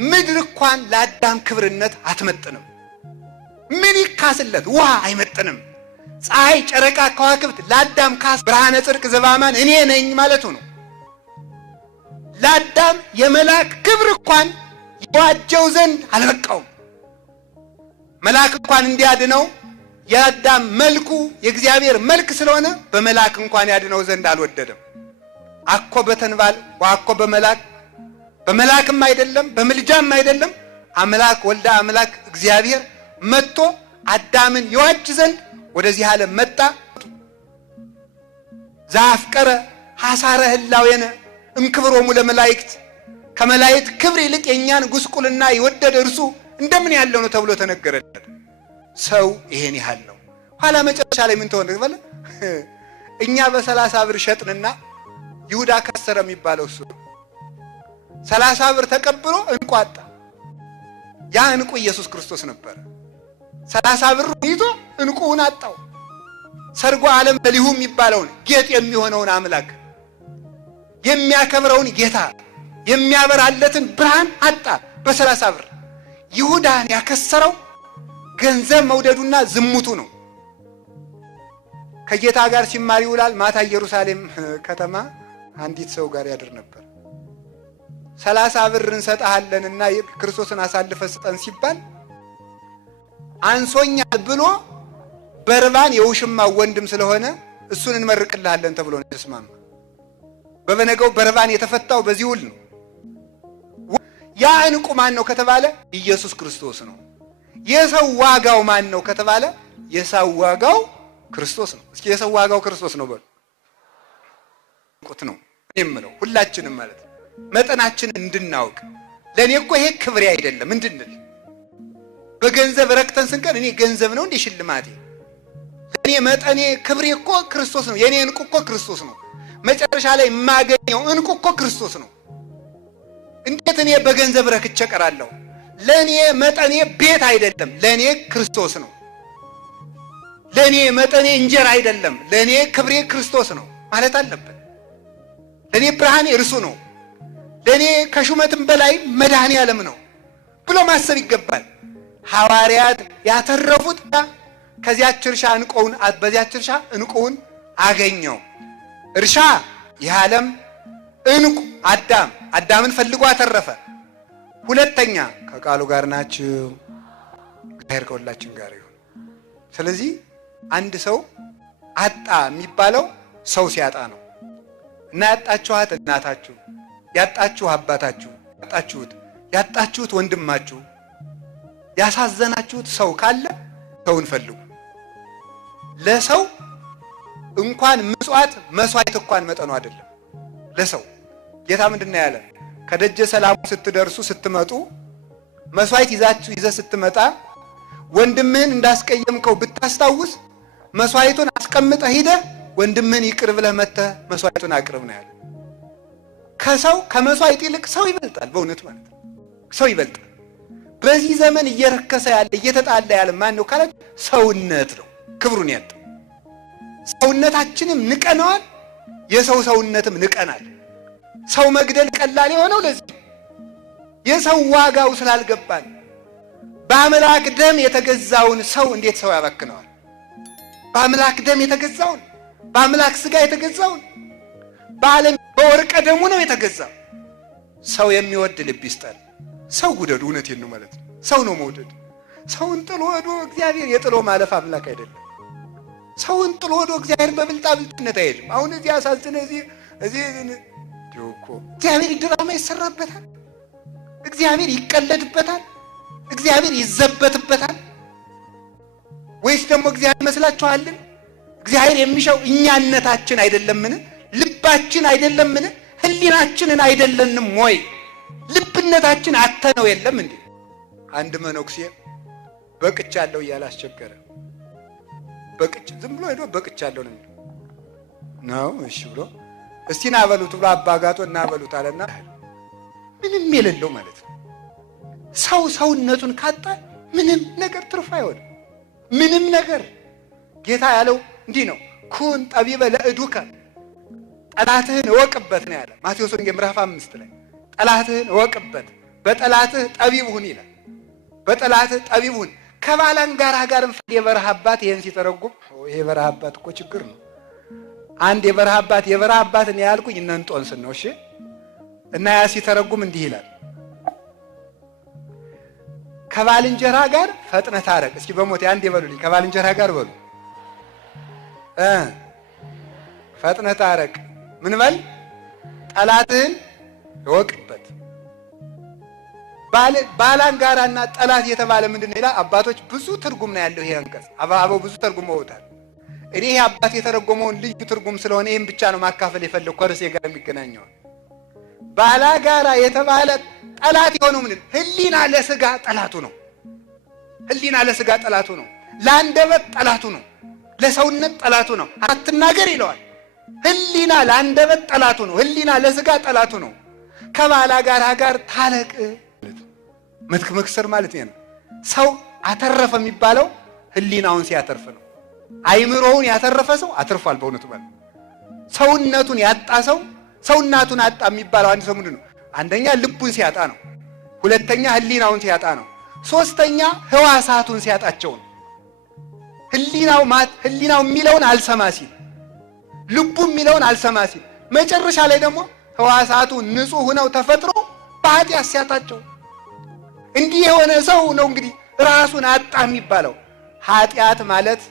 ምድር እንኳን ለአዳም ክብርነት አትመጥንም። ምን ይካስለት? ውሃ አይመጥንም። ፀሐይ፣ ጨረቃ፣ ከዋክብት ለአዳም ካስ ብርሃነ ጽድቅ ዘባማን እኔ ነኝ ማለቱ ነው። ለአዳም የመላክ ክብር እንኳን ይዋጀው ዘንድ አልበቃውም። መልአክ እንኳን እንዲያድነው የአዳም መልኩ የእግዚአብሔር መልክ ስለሆነ በመልአክ እንኳን ያድነው ዘንድ አልወደደም። አኮ በተንባል ወአኮ በመልአክ በመልአክም አይደለም በምልጃም አይደለም። አምላክ ወልደ አምላክ እግዚአብሔር መጥቶ አዳምን ይዋጅ ዘንድ ወደዚህ ዓለም መጣ። ዘአፍቀረ ሐሳረ ህላዌነ እምክብሮሙ ለመላእክት ከመላእክት ክብር ይልቅ የኛን ጉስቁልና የወደደ እርሱ እንደምን ያለው ነው ተብሎ ተነገረለት። ሰው ይሄን ያህል ነው። ኋላ መጨረሻ ላይ ምን ተሆነ ተባለ? እኛ በ30 ብር ሸጥንና ይሁዳ ከሰረ የሚባለው እሱ 30 ብር ተቀብሎ እንቁ አጣ። ያ እንቁ ኢየሱስ ክርስቶስ ነበር። 30 ብር ይዞ እንቁውን አጣው። ሰርጎ ዓለም ለሊሁ የሚባለውን ጌጥ የሚሆነውን አምላክ የሚያከብረውን ጌታ የሚያበራለትን ብርሃን አጣ በ30 ብር። ይሁዳን ያከሰረው ገንዘብ መውደዱና ዝሙቱ ነው። ከጌታ ጋር ሲማር ይውላል። ማታ ኢየሩሳሌም ከተማ አንዲት ሰው ጋር ያድር ነበር። 30 ብር እንሰጣለንና ክርስቶስን አሳልፈ ስጠን ሲባል አንሶኛል ብሎ በርባን የውሽማው ወንድም ስለሆነ እሱን እንመርቅልሃለን ተብሎ ነው ተስማማ። በበነገው በርባን የተፈታው በዚህ ውል ነው። ያ ዕንቁ ማን ነው ከተባለ ኢየሱስ ክርስቶስ ነው። የሰው ዋጋው ማን ነው ከተባለ የሰው ዋጋው ክርስቶስ ነው። እስኪ የሰው ዋጋው ክርስቶስ ነው በሉ። ቁት ነው የምለው ሁላችንም ማለት መጠናችንን እንድናውቅ። ለኔ እኮ ይሄ ክብሬ አይደለም እንድንል በገንዘብ ረክተን ስንቀር እኔ ገንዘብ ነው እንደ ሽልማቴ፣ ለኔ መጠኔ ክብሬ እኮ ክርስቶስ ነው፣ የኔ ዕንቁ እኮ ክርስቶስ ነው፣ መጨረሻ ላይ የማገኘው ዕንቁ እኮ ክርስቶስ ነው። እንዴት እኔ በገንዘብ ረክቼ ቀራለሁ? ለኔ መጠኔ ቤት አይደለም፣ ለኔ ክርስቶስ ነው። ለኔ መጠኔ እንጀራ አይደለም፣ ለኔ ክብሬ ክርስቶስ ነው ማለት አለበት። ለኔ ብርሃኔ እርሱ ነው፣ ለኔ ከሹመትም በላይ መድኃኔ ዓለም ነው ብሎ ማሰብ ይገባል። ሐዋርያት ያተረፉት ከዚያች እርሻ ዕንቁውን በዚያች እርሻ ዕንቁውን አገኘው። እርሻ የዓለም ዕንቁ አዳምን ፈልጎ አተረፈ። ሁለተኛ ከቃሉ ጋር ናችሁ፣ እግዚአብሔር ከሁላችን ጋር ይሁን። ስለዚህ አንድ ሰው አጣ የሚባለው ሰው ሲያጣ ነው። እና ያጣችኋት እናታችሁ፣ ያጣችሁ አባታችሁ፣ ያጣችሁት ወንድማችሁ፣ ያሳዘናችሁት ሰው ካለ ሰውን ፈልጉ። ለሰው እንኳን ምጽዋት መስዋዕት እንኳን መጠኑ አይደለም። ለሰው ጌታ ምንድነው ያለ? ከደጀ ሰላሙ ስትደርሱ ስትመጡ መስዋዕት ይዘህ ስትመጣ ወንድምህን እንዳስቀየምከው ብታስታውስ መስዋዕቱን አስቀምጠህ ሄደህ ወንድምህን ይቅር ብለህ መተህ መስዋዕቱን አቅርብ ነው ያለ። ከሰው ከመስዋዕት ይልቅ ሰው ይበልጣል። በእውነት ማለት ሰው ይበልጣል። በዚህ ዘመን እየረከሰ ያለ እየተጣላ ያለ ማን ነው ካለ ሰውነት ነው ክብሩን ያጣ። ሰውነታችንም ንቀነዋል፣ የሰው ሰውነትም ንቀናል። ሰው መግደል ቀላል የሆነው ለዚህ የሰው ዋጋው ስላልገባን። በአምላክ ደም የተገዛውን ሰው እንዴት ሰው ያባክነዋል? በአምላክ ደም የተገዛውን፣ በአምላክ ስጋ የተገዛውን፣ በዓለም በወርቀ ደሙ ነው የተገዛው። ሰው የሚወድ ልብ ይስጠን። ሰው ጉደዱ። እውነቴን ነው ማለት ነው። ሰው ነው መውደድ። ሰውን ጥሎ ወዶ እግዚአብሔር የጥሎ ማለፍ አምላክ አይደለም። ሰውን ጥሎ ወዶ እግዚአብሔር በብልጣብልጥነት አይሄድም። አሁን እዚህ አሳዝነ እዚህ እኮ እግዚአብሔር ድራማ ይሰራበታል፣ እግዚአብሔር ይቀለድበታል፣ እግዚአብሔር ይዘበትበታል። ወይስ ደግሞ እግዚአብሔር መስላችኋልን? እግዚአብሔር የሚሻው እኛነታችን አይደለምን? ልባችን አይደለምን? ህሊናችንን አይደለንም ወይ? ልብነታችን አተነው የለም እንዴ? አንድ መነኩሴ በቅቻለሁ እያለ አስቸገረ። በቅች ዝም ብሎ ሄዶ በቅቻለሁ ነው እሺ ብሎ እስቲ ናበሉት ብሎ አባጋቶ እናበሉት አለና ምንም የሌለው ማለት ነው። ሰው ሰውነቱን ካጣ ምንም ነገር ትርፍ አይሆንም። ምንም ነገር ጌታ ያለው እንዲህ ነው፣ ኩን ጠቢበ ለእዱከ ጠላትህን እወቅበት ነው ያለ ማቴዎስ ወንጌል ምዕራፍ 5 ላይ። ጠላትህን እወቅበት፣ በጠላትህ ጠቢብ ሁን ይላል። በጠላትህ ጠቢብ ሁን። ከባላንጋራ ጋርም የበረሃ አባት ይሄን ሲተረጉም ይሄ የበረሃ አባት እኮ ችግር ነው። አንድ የበረሃ አባት እኔ ያልኩኝ እነ እንጦንስን ነው። እሺ እና ያ ሲተረጉም እንዲህ ይላል፣ ከባልንጀራ ጋር ፈጥነህ ታረቅ። እስኪ በሞት አንድ ይበሉልኝ፣ ከባልንጀራ ጋር በሉ ፈጥነህ ታረቅ። ምን በል? ጠላትህን እወቅበት። ባላንጋራና ጠላት የተባለ ምንድነው ይላል? አባቶች ብዙ ትርጉም ነው ያለው ይሄ አንቀጽ። አበው ብዙ ተርጉመውታል። እኔ ይሄ አባት የተረጎመውን ልዩ ትርጉም ስለሆነ ይሄን ብቻ ነው ማካፈል የፈለኩ ከርዕሴ ጋር የሚገናኘው። ባላጋራ የተባለ ጠላት የሆነው ምንድን? ህሊና ለስጋ ጠላቱ ነው። ህሊና ለስጋ ጠላቱ ነው። ለአንደበት ጠላቱ ነው። ለሰውነት ጠላቱ ነው። አትናገር ይለዋል። ህሊና ለአንደበት ጠላቱ ነው። ህሊና ለስጋ ጠላቱ ነው። ከባላጋራ ጋር ታረቅ። መክሰር ማለት ነው። ሰው አተረፈ የሚባለው ህሊናውን ሲያተርፍ ነው። አይምሮውን ያተረፈ ሰው አትርፏል በእውነቱ ማለት። ሰውነቱን ያጣ ሰው ሰውነቱን አጣ የሚባለው አንድ ሰው ምንድነው? አንደኛ ልቡን ሲያጣ ነው። ሁለተኛ ህሊናውን ሲያጣ ነው። ሶስተኛ ህዋሳቱን ሲያጣቸው ነው። ህሊናው የሚለውን አልሰማ ሲል፣ ልቡ የሚለውን አልሰማ ሲል፣ መጨረሻ ላይ ደግሞ ህዋሳቱ ንጹህ ሆነው ተፈጥሮ በኃጢአት ሲያጣቸው፣ እንዲህ የሆነ ሰው ነው እንግዲህ ራሱን አጣ የሚባለው። ኃጢአት ማለት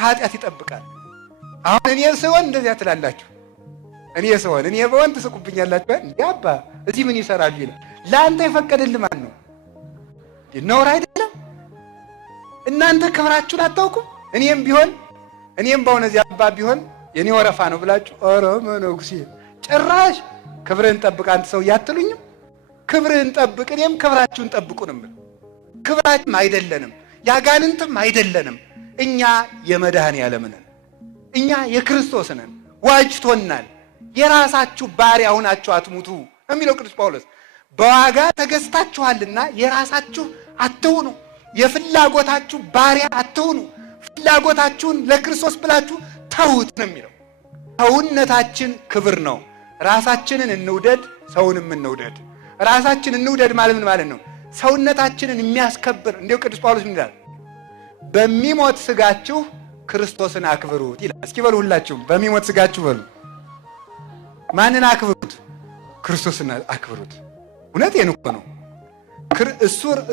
ከኃጢአት ይጠብቃል። አሁን እኔ ስሆን እንደዚያ ትላላችሁ። እኔ ስሆን እኔ በወንት ትስቁብኛላችሁ። እንዴ አባ እዚህ ምን ይሰራሉ ይላል። ለአንተ የፈቀደልህ ማን ነው? ነውር አይደለም? እናንተ ክብራችሁን አታውቁም? እኔም በሆነ እዚህ አባ ቢሆን የኔ ወረፋ ነው ብላችሁ ኧረ መነኩሴ ጭራሽ ክብርህን ጠብቅ አንተ ሰው ያትሉኝም? ክብርህን ጠብቅ፣ እኔም ክብራችሁን ጠብቁ ነው የምለው። ክብራችንም አይደለንም ያጋንንትም አይደለንም። እኛ የመድኃኔዓለም ነን። እኛ የክርስቶስ ነን። ዋጅቶናል። የራሳችሁ ባሪያ ሆናችሁ አትሙቱ የሚለው ቅዱስ ጳውሎስ። በዋጋ ተገዝታችኋልና የራሳችሁ አትሁኑ፣ የፍላጎታችሁ ባሪያ አትሁኑ፣ ፍላጎታችሁን ለክርስቶስ ብላችሁ ተዉት ነው የሚለው። ሰውነታችን ክብር ነው። ራሳችንን እንውደድ፣ ሰውንም እንውደድ። ራሳችንን እንውደድ ማለት ምን ማለት ነው? ሰውነታችንን የሚያስከብር እንዲሁ ቅዱስ ጳውሎስ ምን ይላል? በሚሞት ስጋችሁ ክርስቶስን አክብሩት ይላል። እስኪ በሉ ሁላችሁም በሚሞት ስጋችሁ በሉ። ማንን አክብሩት? ክርስቶስን አክብሩት። እውነቴን እኮ ነው።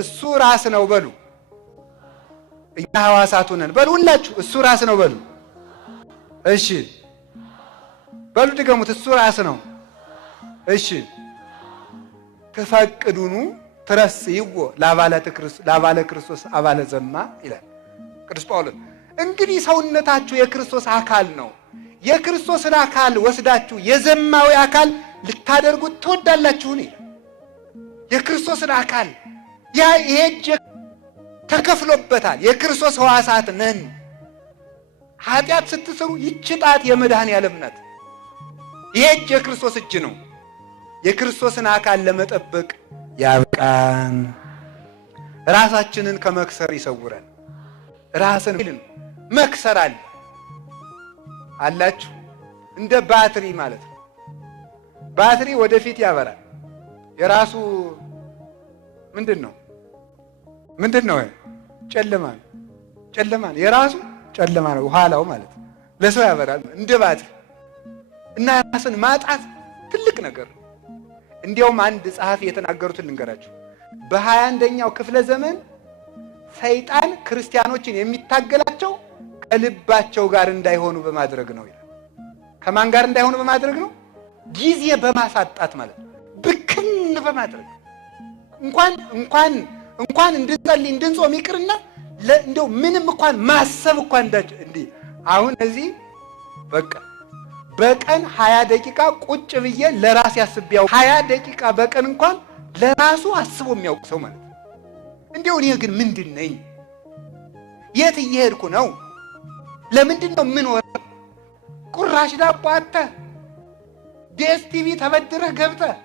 እሱ ራስ ነው በሉ። እኛ ሐዋሳቱ ነን በሉ ሁላችሁ። እሱ ራስ ነው በሉ። እሺ በሉ ድገሙት። እሱ ራስ ነው። እሺ ተፈቅዱኑ ትረስይዎ ለአባለ ክርስቶስ አባለ ዘማ ይላል ቅዱስ ጳውሎስ። እንግዲህ ሰውነታችሁ የክርስቶስ አካል ነው። የክርስቶስን አካል ወስዳችሁ የዘማዊ አካል ልታደርጉት ትወዳላችሁን? የክርስቶስን አካል ይሄ እጅ ተከፍሎበታል። የክርስቶስ ሕዋሳት ነን። ኃጢአት ስትሰሩ ይህች ጣት የመድኃኔዓለም ናት። ይሄ እጅ የክርስቶስ እጅ ነው። የክርስቶስን አካል ለመጠበቅ ያብቃን። ራሳችንን ከመክሰር ይሰውረን። ራስን መክሰር አላችሁ እንደ ባትሪ ማለት ነው። ባትሪ ወደፊት ያበራል። የራሱ ምንድን ነው? ጨለማ ነው። የራሱ ጨለማ ነው። ኋላው ማለት ለሰው ያበራል እንደ ባትሪ። እና ራስን ማጣት ትልቅ ነገር ነው። እንዲያውም አንድ ጸሐፊ የተናገሩትን ልንገራችሁ። በ21ኛው ክፍለ ዘመን ሰይጣን ክርስቲያኖችን የሚታገላቸው ከልባቸው ጋር እንዳይሆኑ በማድረግ ነው ይላል። ከማን ጋር እንዳይሆኑ በማድረግ ነው? ጊዜ በማሳጣት ማለት ነው። ብክን በማድረግ እንኳን እንድንጸልይ እንድንጾም ይቅርና እንደው ምንም እንኳን ማሰብ እንኳን እንዲህ አሁን እዚህ በቃ በቀን 20 ደቂቃ ቁጭ ብዬ ለራስ ያስብያው 20 ደቂቃ በቀን እንኳን ለራሱ አስቦ የሚያውቅ ሰው ማለት ነው። እንደው እኔ ግን ምንድን ነኝ? የት እየሄድኩ ነው? ለምንድን ነው ምን ወር ቁራሽ ዳቦ አጥተህ ዲኤስቲቪ ተበድረህ ገብተህ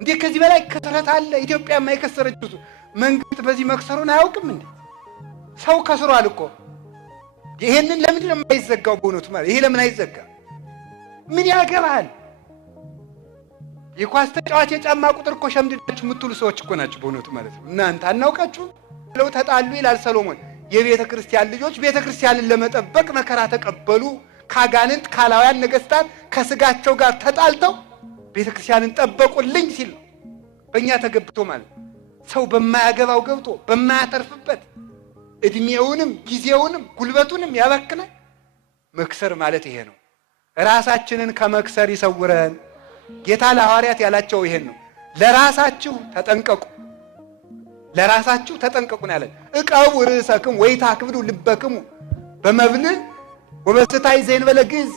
እንዴ? ከዚህ በላይ ከስረት አለ? ኢትዮጵያ የማይከሰረችው መንግስት በዚህ መክሰሩን አያውቅም እንዴ? ሰው ከስሯል እኮ። ይሄንን ለምንድን ነው የማይዘጋው? በእውነቱ ማለት ይሄ ለምን አይዘጋ? ምን ያገባል? የኳስ ተጫዋች የጫማ ቁጥር እኮ ሸምድዳችሁ የምትሉ ሰዎች እኮ ናችሁ በእውነቱ ማለት ነው። እናንተ አናውቃችሁም? ለው ተጣሉ ይላል ሰሎሞን። የቤተ ክርስቲያን ልጆች ቤተ ክርስቲያንን ለመጠበቅ መከራ ተቀበሉ። ካጋንንት ካላውያን ነገስታት ከስጋቸው ጋር ተጣልተው ቤተ ክርስቲያንን ጠበቁልኝ ሲል ነው በእኛ ተገብቶ ማለት ነው። ሰው በማያገባው ገብቶ በማያተርፍበት እድሜውንም ጊዜውንም ጉልበቱንም ያባክናል። መክሰር ማለት ይሄ ነው። ራሳችንን ከመክሰር ይሰውረን። ጌታ ለሐዋርያት ያላቸው ይሄን ነው። ለራሳችሁ ተጠንቀቁ፣ ለራሳችሁ ተጠንቀቁ ነው ያለን። እቀቡ ርእሰክሙ ወይታክብዱ ልበክሙ በመብል ወበስታይ ዘእንበለ ግዕዝ።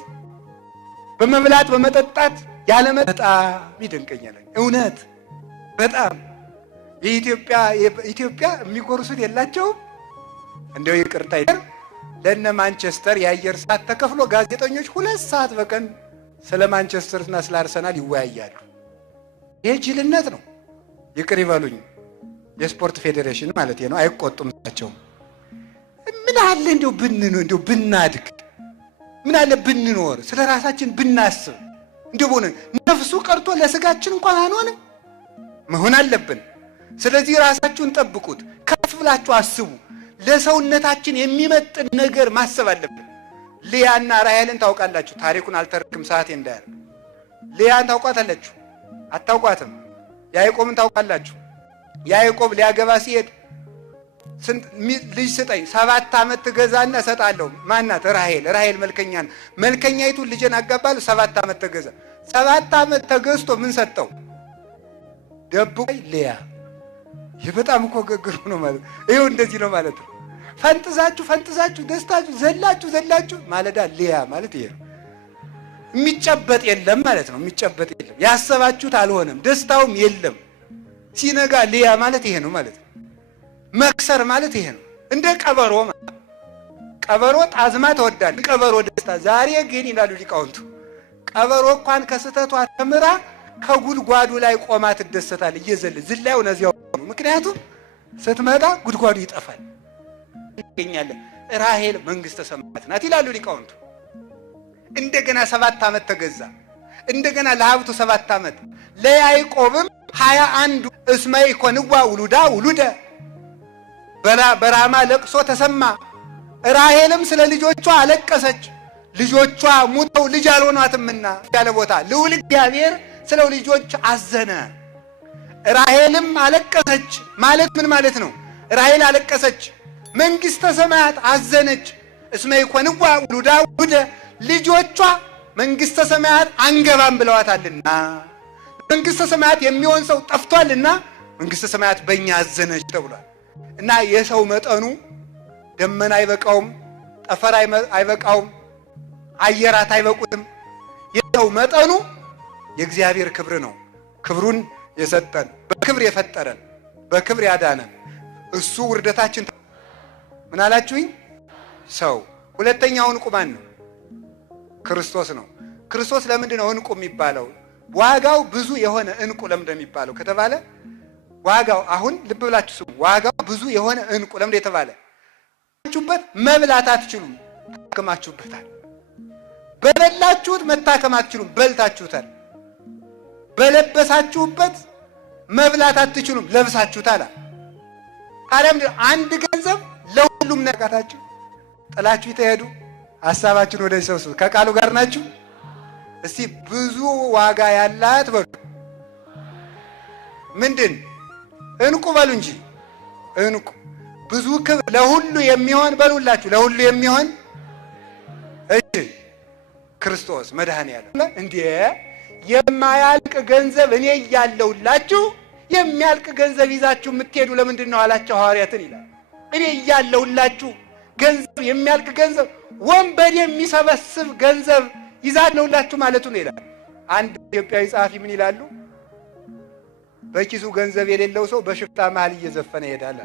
በመብላት በመጠጣት ያለ በጣም ይደንቀኛል። እውነት በጣም የኢትዮጵያ የሚጎርሱት የላቸውም። እንደው ይቅርታ ለነ ማንቸስተር የአየር ሰዓት ተከፍሎ ጋዜጠኞች 2 ሰዓት በቀን ስለ ማንቸስተርና ስለ አርሰናል ይወያያሉ። ይሄ ጅልነት ነው። ይቅር ይበሉኝ። የስፖርት ፌዴሬሽን ማለት ነው። አይቆጡም ናቸው። ምን አለ እንደው ብናድግ፣ ምን አለ ብንኖር፣ ስለ ራሳችን ብናስብ። እንደው ሆነ ነፍሱ ቀርቶ ለስጋችን እንኳን አንሆንም መሆን አለብን። ስለዚህ ራሳችሁን ጠብቁት፣ ከፍ ብላችሁ አስቡ። ለሰውነታችን የሚመጥን ነገር ማሰብ አለብን። ሊያና ራሔልን ታውቃላችሁ። ታሪኩን አልተርክም ሰዓቴ እንዳያል። ሊያን ታውቋታላችሁ? አታውቋትም? ያዕቆብን ታውቃላችሁ? ያዕቆብ ሊያገባ ሲሄድ ልጅ ስጠኝ 7 ዓመት ትገዛና እሰጣለሁ። ማናት? ራሔል መልከኛይቱ ልጅን አጋባለሁ 7 ዓመት ተገዛ። 7 ዓመት ተገዝቶ ምን ሰጠው? ደብቆ ልያ። ይህ በጣም እኮ ግግሩ ነው ማለት ይሄው እንደዚህ ነው ማለት ነው። ፈንጥዛችሁ ደስታችሁ ዘላችሁ ማለዳ ልያ ማለት ይሄ ነው። የሚጨበጥ የለም ማለት ነው። የሚጨበጥ የለም። ያሰባችሁት አልሆነም፣ ደስታውም የለም። ሲነጋ ልያ ማለት ይሄ ነው ማለት ነው። መክሰር ማለት ይሄ ነው። እንደ ቀበሮ ማለት ቀበሮ ጣዝማ ትወዳለች፣ ቀበሮ ደስታ። ዛሬ ግን ይላሉ ሊቃውንቱ ቀበሮ እንኳን ከስተቷ ተምራ ከጉድጓዱ ላይ ቆማ ትደሰታለች ዝላዩ ነዚያው ነው። ምክንያቱም ስትመጣ ጉድጓዱ ይጠፋል። ይገኛል። ራሔል መንግስተ ሰማያት ናት ይላሉ ሊቃውንቱ። እንደገና 7 ዓመት ተገዛ። እንደገና ለሀብቱ 7 ዓመት ለያዕቆብም 21 እስመ ኢኮንዋ ውሉደ በራማ ለቅሶ ተሰማ። ራሔልም ስለ ልጆቿ አለቀሰች። ልጆቿ ሙተው ልጅ አልሆኗትምና ያለ ቦታ ልዑል እግዚአብሔር ስለ ልጆች አዘነ። ራሔልም አለቀሰች ማለት ምን ማለት ነው? ራሔል አለቀሰች፣ መንግስተ ሰማያት አዘነች። እስመ ኢኮንዋ ውሉደ ልጆቿ መንግስተ ሰማያት አንገባም ብለዋታልና፣ መንግስተ ሰማያት የሚሆን ሰው ጠፍቷልና መንግስተ ሰማያት በእኛ አዘነች ተብሏል። እና የሰው መጠኑ ደመና አይበቃውም፣ ጠፈር አይበቃውም፣ አየራት አይበቁትም። የሰው መጠኑ የእግዚአብሔር ክብር ነው። ክብሩን የሰጠን በክብር የፈጠረን በክብር ያዳነን እሱ ውርደታችን ምን አላችሁኝ? ሰው። ሁለተኛው ዕንቁ ማን ነው? ክርስቶስ ነው። ክርስቶስ ለምንድን ነው ዕንቁ የሚባለው? ዋጋው ብዙ የሆነ ዕንቁ ለምንድን ነው የሚባለው ከተባለ ዋጋው አሁን ልብ ብላችሁ ስሙ። ዋጋው ብዙ የሆነ ዕንቁ ለምንድን የተባለ? ችሁበት መብላት አትችሉም፣ ታከማችሁበታል። በበላችሁት መታከም አትችሉም፣ በልታችሁታል። በለበሳችሁበት መብላት አትችሉም፣ ለብሳችሁታል። ታዲያ አንድ ገንዘብ ለሁሉም ነቃታችሁ ጥላችሁ ይተሄዱ። ሐሳባችሁን ወደ ሰብስቡ። ከቃሉ ጋር ናችሁ? እስቲ ብዙ ዋጋ ያላት በሉ። ምንድን? ዕንቁ በሉ እንጂ ዕንቁ። ብዙ ክብር ለሁሉ የሚሆን በሉላችሁ፣ ለሁሉ የሚሆን እሺ፣ ክርስቶስ መድኃኔዓለም። እንዴ የማያልቅ ገንዘብ እኔ እያለሁላችሁ የሚያልቅ ገንዘብ ይዛችሁ የምትሄዱ ለምንድን ነው አላቸው ሐዋርያትን ይላል። እኔ እያለሁላችሁ ገንዘብ የሚያልቅ ገንዘብ ወንበዴ የሚሰበስብ ገንዘብ ይዛለሁላችሁ ማለቱ ነው ይላል። አንድ ኢትዮጵያዊ ጸሐፊ ምን ይላሉ? በኪሱ ገንዘብ የሌለው ሰው በሽፍታ መሃል እየዘፈነ ይሄዳል።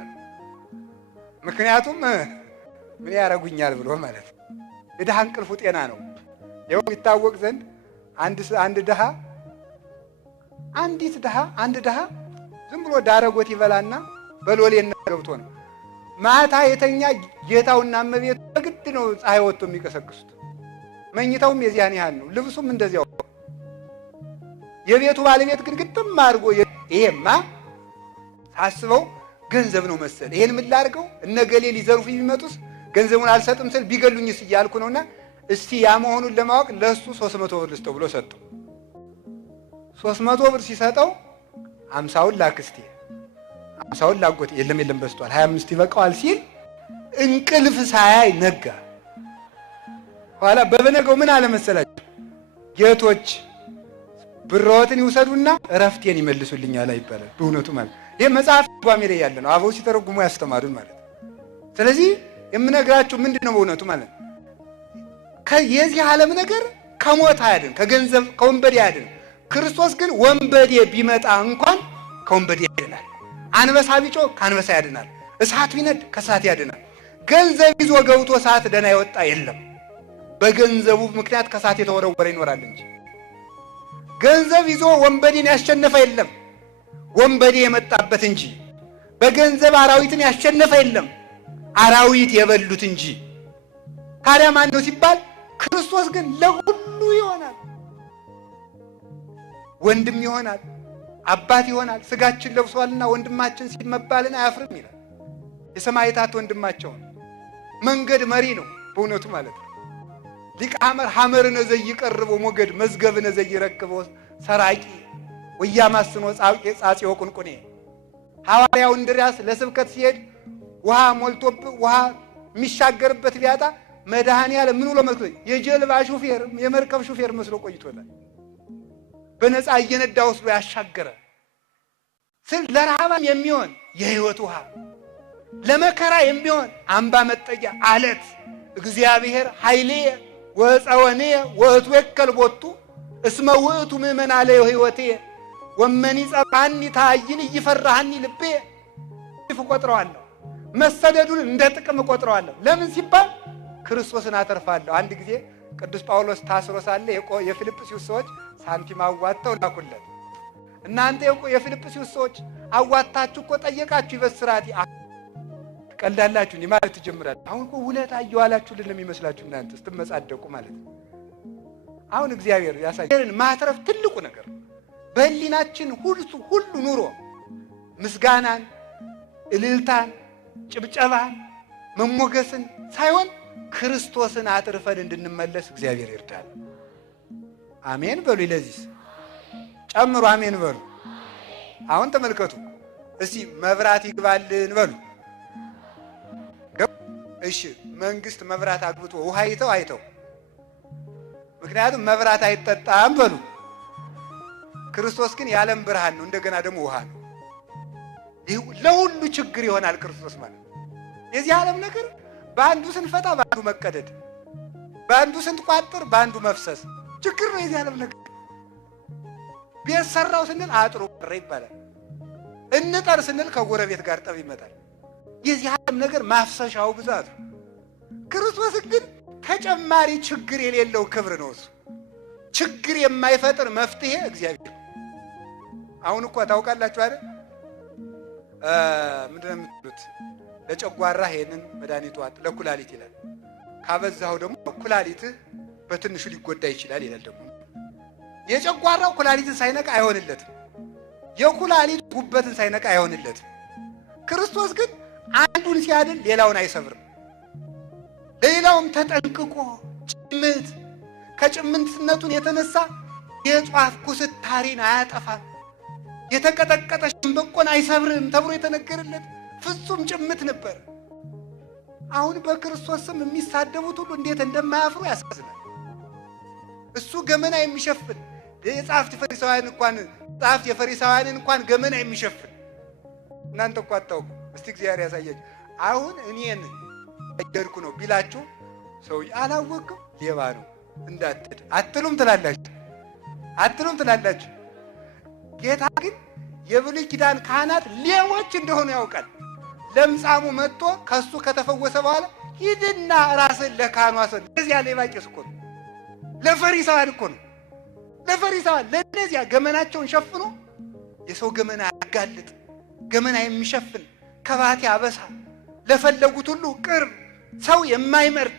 ምክንያቱም ምን ያረጉኛል ብሎ ማለት ነው። የድሃ እንቅልፉ ጤና ነው። ይኸው ይታወቅ ዘንድ አንድ ድሃ ዝም ብሎ ዳረጎት ይበላና በሎሌና ገብቶ ነው ማታ የተኛ ጌታውና እመቤቱ በግድ ነው ፀሐይ ወጥቶ የሚቀሰቅሱት። መኝታውም የዚያን ያህል ነው፣ ልብሱም እንደዚያው። የቤቱ ባለቤት ግን ግጥም አድርጎ ይሄማ ሳስበው ገንዘብ ነው መሰል፣ ይሄን ምን ላድርገው እነገሌ ሊዘርፉ የሚመጡስ ገንዘቡን አልሰጥም ስል ቢገሉኝስ እያልኩ ነውና እስቲ ያ መሆኑን ለማወቅ ለሱ 300 ብር ልስጠው ብሎ ሰጠው። 300 ብር ሲሰጠው 50ውን ላክስቴ 50ውን ላጎት የለም በስቷል 25 ይበቃዋል ሲል እንቅልፍ ሳያይ ነጋ። ኋላ በበነገው ምን አለ መሰላችሁ? ጌቶች ብሮትን ይውሰዱና እረፍቴን ይመልሱልኛል ይባላል። በእውነቱ ማለት ይሄ መጽሐፍ ጓሜ ላይ ያለ ነው። አበው ሲተረጉሙ ያስተማሩን ማለት። ስለዚህ የምነግራችሁ ምንድነው በእውነቱ ማለት የዚህ ዓለም ነገር ከሞት አያድን፣ ከገንዘብ ከወንበዴ አያድን። ክርስቶስ ግን ወንበዴ ቢመጣ እንኳን ከወንበዴ ያድናል። አንበሳ ቢጮ ከአንበሳ ያድናል። እሳት ቢነድ ከእሳት ያድናል። ገንዘብ ይዞ ገብቶ እሳት ደና ይወጣ የለም። በገንዘቡ ምክንያት ከእሳት የተወረወረ ይኖራል እንጂ ገንዘብ ይዞ ወንበዴን ያሸነፈ የለም። ወንበዴ የመጣበት እንጂ በገንዘብ አራዊትን ያሸነፈ የለም። አራዊት የበሉት እንጂ። ታዲያ ማን ነው ሲባል ክርስቶስ ግን ለሁሉ ይሆናል። ወንድም ይሆናል፣ አባት ይሆናል። ስጋችን ለብሷልና ወንድማችን ሲመባልን አያፍርም ይላል። የሰማዕታት ወንድማቸውን መንገድ መሪ ነው በእውነቱ ማለት ነው። ሊቀ ሐመር ነዘይ ይቀርቦ ሞገድ መዝገብ ነዘይ ይረክቦ ሰራቂ ወያማስኖ ጻጼ ወቁንቁኔ። ሐዋርያው እንድርያስ ለስብከት ሲሄድ ውሃ ሞልቶብ ውሃ የሚሻገርበት ቢያጣ መድኃኒዓለም ምን ብሎ መስሎ የጀልባ ሹፌር የመርከብ ሹፌር መስሎ ቆይቶታል። በነፃ እየነዳ ወስዶ ያሻገረ ስለ ለረሃባም የሚሆን የሕይወት ውሃ ለመከራ የሚሆን አምባ መጠጊያ አለት እግዚአብሔር ኃይሌ ወፀወኔ ወእትወከል ቦቱ እስመ ውእቱ ምእመን አለ ሕይወቴ ወመኒ ጸባኒ ታይን ይፈራሃኒ ልቤ ይፈቆጥረዋለሁ መሰደዱን እንደ ጥቅም ቆጥረዋለሁ። ለምን ሲባል ክርስቶስን አተርፋለሁ። አንድ ጊዜ ቅዱስ ጳውሎስ ታስሮ ሳለ የፊልጵስዩስ ሰዎች ሳንቲም አዋጣው ላኩለት። እናንተ የፊልጵስዩስ ሰዎች አዋጣችሁ እኮ ጠየቃችሁ ይበስራት ቀልዳላችሁ እንዴ ማለት ትጀምራል። አሁን እኮ ውለታ እየዋላችሁልን የሚመስላችሁ እናንተ ስትመጻደቁ ማለት ነው። አሁን እግዚአብሔር ያሳየን ማትረፍ ትልቁ ነገር በህሊናችን ሁሉ ኑሮ ምስጋናን፣ እልልታን፣ ጭብጨባን፣ መሞገስን ሳይሆን ክርስቶስን አትርፈን እንድንመለስ እግዚአብሔር ይርዳል። አሜን በሉ። ለዚህ ጨምሩ አሜን በሉ። አሁን ተመልከቱ እስቲ መብራት ይግባልን በሉ። እሺ መንግስት መብራት አግብቶ ውሃ አይተው ምክንያቱም መብራት አይጠጣም በሉ። ክርስቶስ ግን የዓለም ብርሃን ነው፣ እንደገና ደግሞ ውሃ ነው። ይህ ለሁሉ ችግር ይሆናል ክርስቶስ ማለት። የዚህ ዓለም ነገር በአንዱ ስንፈታ በአንዱ መቀደድ፣ በአንዱ ስንቋጥር በአንዱ መፍሰስ ችግር ነው የዚህ ዓለም ነገር። ቤት ሰራው ስንል አጥሩ ቀረ ይባላል። እንጠር ስንል ከጎረቤት ጋር ጠብ ይመጣል። የዚህ ዓለም ነገር ማፍሰሻው ብዛት። ክርስቶስ ግን ተጨማሪ ችግር የሌለው ክብር ነው። እሱ ችግር የማይፈጥር መፍትሄ እግዚአብሔር። አሁን እኮ ታውቃላችሁ አይደል? ምንድነው የምትሉት? ለጨጓራ ይሄንን መድኃኒት ዋጥ፣ ለኩላሊት ይላል። ካበዛው ደግሞ ኩላሊትህ በትንሹ ሊጎዳ ይችላል ይላል። ደግሞ የጨጓራው ኩላሊትን ሳይነካ አይሆንለትም። የኩላሊት ጉበትን ሳይነካ አይሆንለትም። ክርስቶስ ግን አንዱን ሲያድን ሌላውን አይሰብርም። ሌላውም ተጠንቅቆ ጭምት ከጭምትነቱን የተነሳ የጧፍ ኩስታሪን አያጠፋም፣ የተቀጠቀጠ ሸምበቆን አይሰብርም ተብሎ የተነገረለት ፍጹም ጭምት ነበር። አሁን በክርስቶስ ስም የሚሳደቡት ሁሉ እንዴት እንደማያፍሩ ያሳዝናል። እሱ ገመና የሚሸፍን የጻፍት የፈሪሳውያንን እንኳን ገመና የሚሸፍን እናንተ እኮ አታውቁ። እስቲ እግዚአብሔር ያሳያችሁ። አሁን እኔን እየደርኩ ነው ቢላችሁ ሰው አላወቅም ሌባ ነው እንዳትድ አትሉም ትላላችሁ። ጌታ ግን የብሉይ ኪዳን ካህናት ሌቦች እንደሆኑ ያውቃል። ለምጻሙ መጥቶ ከሱ ከተፈወሰ በኋላ ሂድና ራስን ለካህኑ አሰል። ለዚያ ሌባ ቄስ እኮ ነው፣ ለፈሪሳውያን እኮ ነው። ለፈሪሳውያን ለነዚያ ገመናቸውን ሸፍኖ የሰው ገመና ያጋልጥ ገመና የሚሸፍን ከባቴ አበሳ ለፈለጉት ሁሉ ቅርብ ሰው የማይመርጥ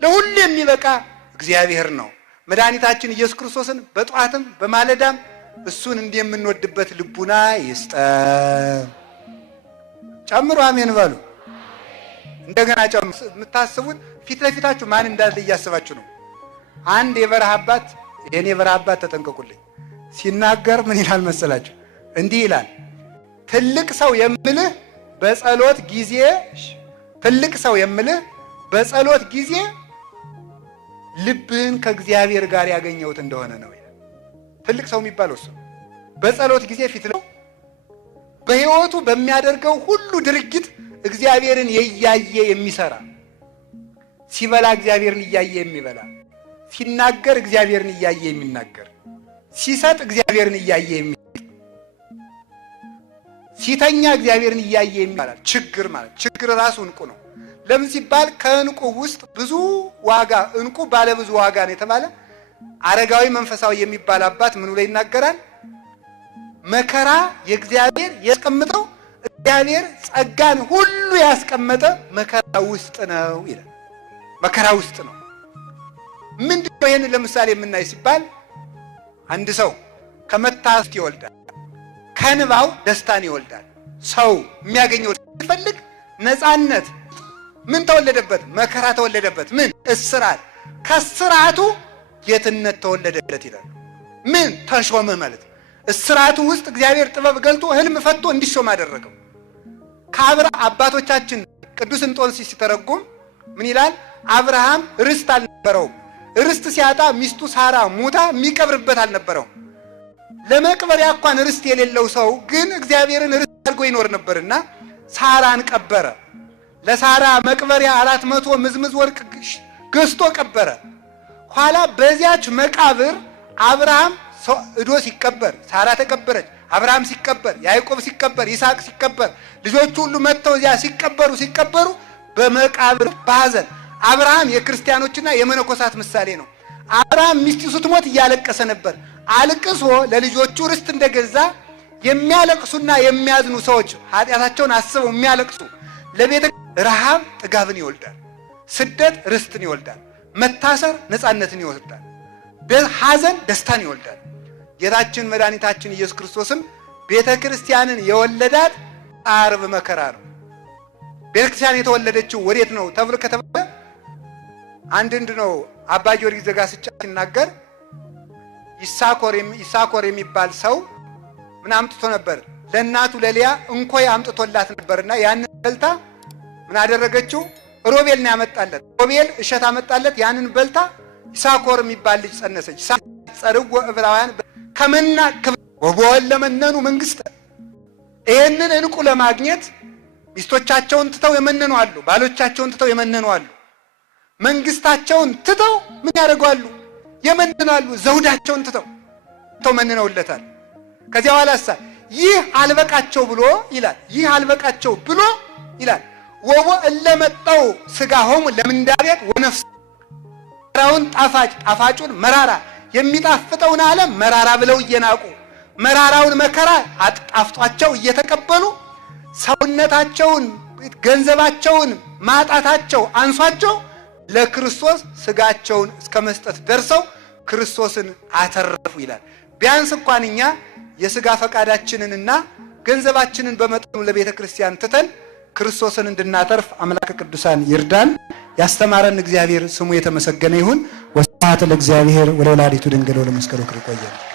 ለሁሉ የሚበቃ እግዚአብሔር ነው። መድኃኒታችን ኢየሱስ ክርስቶስን በጧትም በማለዳም እሱን እንደምንወድበት ልቡና ይስጠን። ጨምሩ አሜን በሉ። እንደገና ጨምሩ። የምታስቡት ፊት ለፊታችሁ ማን እንዳለ እያስባችሁ ነው። አንድ የበረሃ አባት፣ የኔ የበረሃ አባት ተጠንቀቁልኝ፣ ሲናገር ምን ይላል መሰላችሁ? እንዲህ ይላል፣ ትልቅ ሰው የምልህ በጸሎት ጊዜ ልብህን ከእግዚአብሔር ጋር ያገኘውት እንደሆነ ነው ይላል። ትልቅ ሰው የሚባለው እሱ በጸሎት ጊዜ ፊት ነው። በሕይወቱ በሚያደርገው ሁሉ ድርጊት እግዚአብሔርን እያየ የሚሰራ፣ ሲበላ እግዚአብሔርን እያየ የሚበላ፣ ሲናገር እግዚአብሔርን እያየ የሚናገር፣ ሲሰጥ እግዚአብሔርን እያየ የሚሰጥ፣ ሲተኛ እግዚአብሔርን እያየ የሚባላል። ችግር ራሱ እንቁ ነው። ለምን ሲባል ከእንቁ ውስጥ ብዙ ዋጋ፣ እንቁ ባለ ብዙ ዋጋ ነው የተባለ። አረጋዊ መንፈሳዊ የሚባል አባት ምን ብሎ ይናገራል? መከራ የእግዚአብሔር ያስቀምጠው እግዚአብሔር ጸጋን ሁሉ ያስቀመጠ መከራ ውስጥ ነው ይላል። መከራ ውስጥ ነው። ምንድነው ይሄን ለምሳሌ የምናይ ሲባል አንድ ሰው ከመታሰት ይወልዳል፣ ከንባው ደስታን ይወልዳል። ሰው የሚያገኘው ሲፈልግ ነፃነት ምን ተወለደበት? መከራ ተወለደበት። ምን? እስራት። ከስራቱ ጌትነት ተወለደለት ይላል። ምን? ተሾመ ማለት። እስራቱ ውስጥ እግዚአብሔር ጥበብ ገልጦ ህልም ፈቶ እንዲሾም አደረገው። ከአብርሃም አባቶቻችን ቅዱስ እንጦንስ ሲተረጉም ምን ይላል? አብርሃም ርስት አልነበረውም። ርስት ሲያጣ ሚስቱ ሳራ ሙታ የሚቀብርበት አልነበረውም። ለመቅበሪያ እንኳን ርስት የሌለው ሰው ግን እግዚአብሔርን ርስት አድርጎ ይኖር ነበርና ሳራን ቀበረ። ለሳራ መቅበሪያ 400 ምዝምዝ ወርቅ ገዝቶ ቀበረ። ኋላ በዚያች መቃብር አብርሃም እዶ ሲቀበር ሳራ ተቀበረች። አብርሃም ሲቀበር፣ ያዕቆብ ሲቀበር፣ ይስሐቅ ሲቀበር፣ ልጆቹ ሁሉ መጥተው እዚያ ሲቀበሩ በመቃብር ባዘን። አብርሃም የክርስቲያኖችና የመነኮሳት ምሳሌ ነው። አብርሃም ሚስቱ ስትሞት እያለቀሰ ነበር። አልቅሶ ለልጆቹ ርስት እንደገዛ የሚያለቅሱና የሚያዝኑ ሰዎች ኃጢአታቸውን አስበው የሚያለቅሱ ለቤተ ረሃብ ጥጋብን ይወልዳል፣ ስደት ርስትን ይወልዳል፣ መታሰር ነፃነትን ይወልዳል፣ ሐዘን ደስታን ይወልዳል። ጌታችን መድኃኒታችን ኢየሱስ ክርስቶስም ቤተ ክርስቲያንን የወለዳት ዓርብ መከራ ነው። ቤተ ክርስቲያን የተወለደችው ወዴት ነው ተብሎ ከተባለ አንድ ነው አባ ጊዮርጊስ ዘጋስጫ ሲናገር ይሳኮር የሚባል ሰው ምን አምጥቶ ነበር? ለእናቱ ለሊያ እንኮይ አምጥቶላት ነበርና ያንን በልታ ምን አደረገችው? ሮቤል ነው ያመጣለት። ሮቤል እሸት አመጣለት። ያንን በልታ ይሳኮር የሚባል ልጅ ጸነሰች። ጸርወ ዕብራውያን ከመና ወበወል ለመነኑ መንግስት። ይሄንን እንቁ ለማግኘት ሚስቶቻቸውን ትተው የመነኑ አሉ፣ ባሎቻቸውን ትተው የመነኑ አሉ። መንግስታቸውን ትተው ምን ያደርጋሉ? የመነናሉ። ዘውዳቸውን ትተው መንነውለታል። ከዚያ በኋላሳ ይህ አልበቃቸው ብሎ ይላል ወቦ እለመጣው ስጋሆም ለምንዳቤት ወነፍስ መራራውን ጣፋጩን መራራ የሚጣፍጠውን ዓለም መራራ ብለው እየናቁ መራራውን መከራ አጣፍጧቸው እየተቀበሉ ሰውነታቸውን ገንዘባቸውን ማጣታቸው አንሷቸው ለክርስቶስ ስጋቸውን እስከ መስጠት ደርሰው ክርስቶስን አተረፉ ይላል። ቢያንስ እንኳን እኛ የስጋ ፈቃዳችንንና ገንዘባችንን በመጠኑ ለቤተ ክርስቲያን ትተን ክርስቶስን እንድናተርፍ አምላከ ቅዱሳን ይርዳን። ያስተማረን እግዚአብሔር ስሙ የተመሰገነ ይሁን። ወስብሐት ለእግዚአብሔር ወለወላዲቱ ድንግል ወለመስቀሉ ክቡር።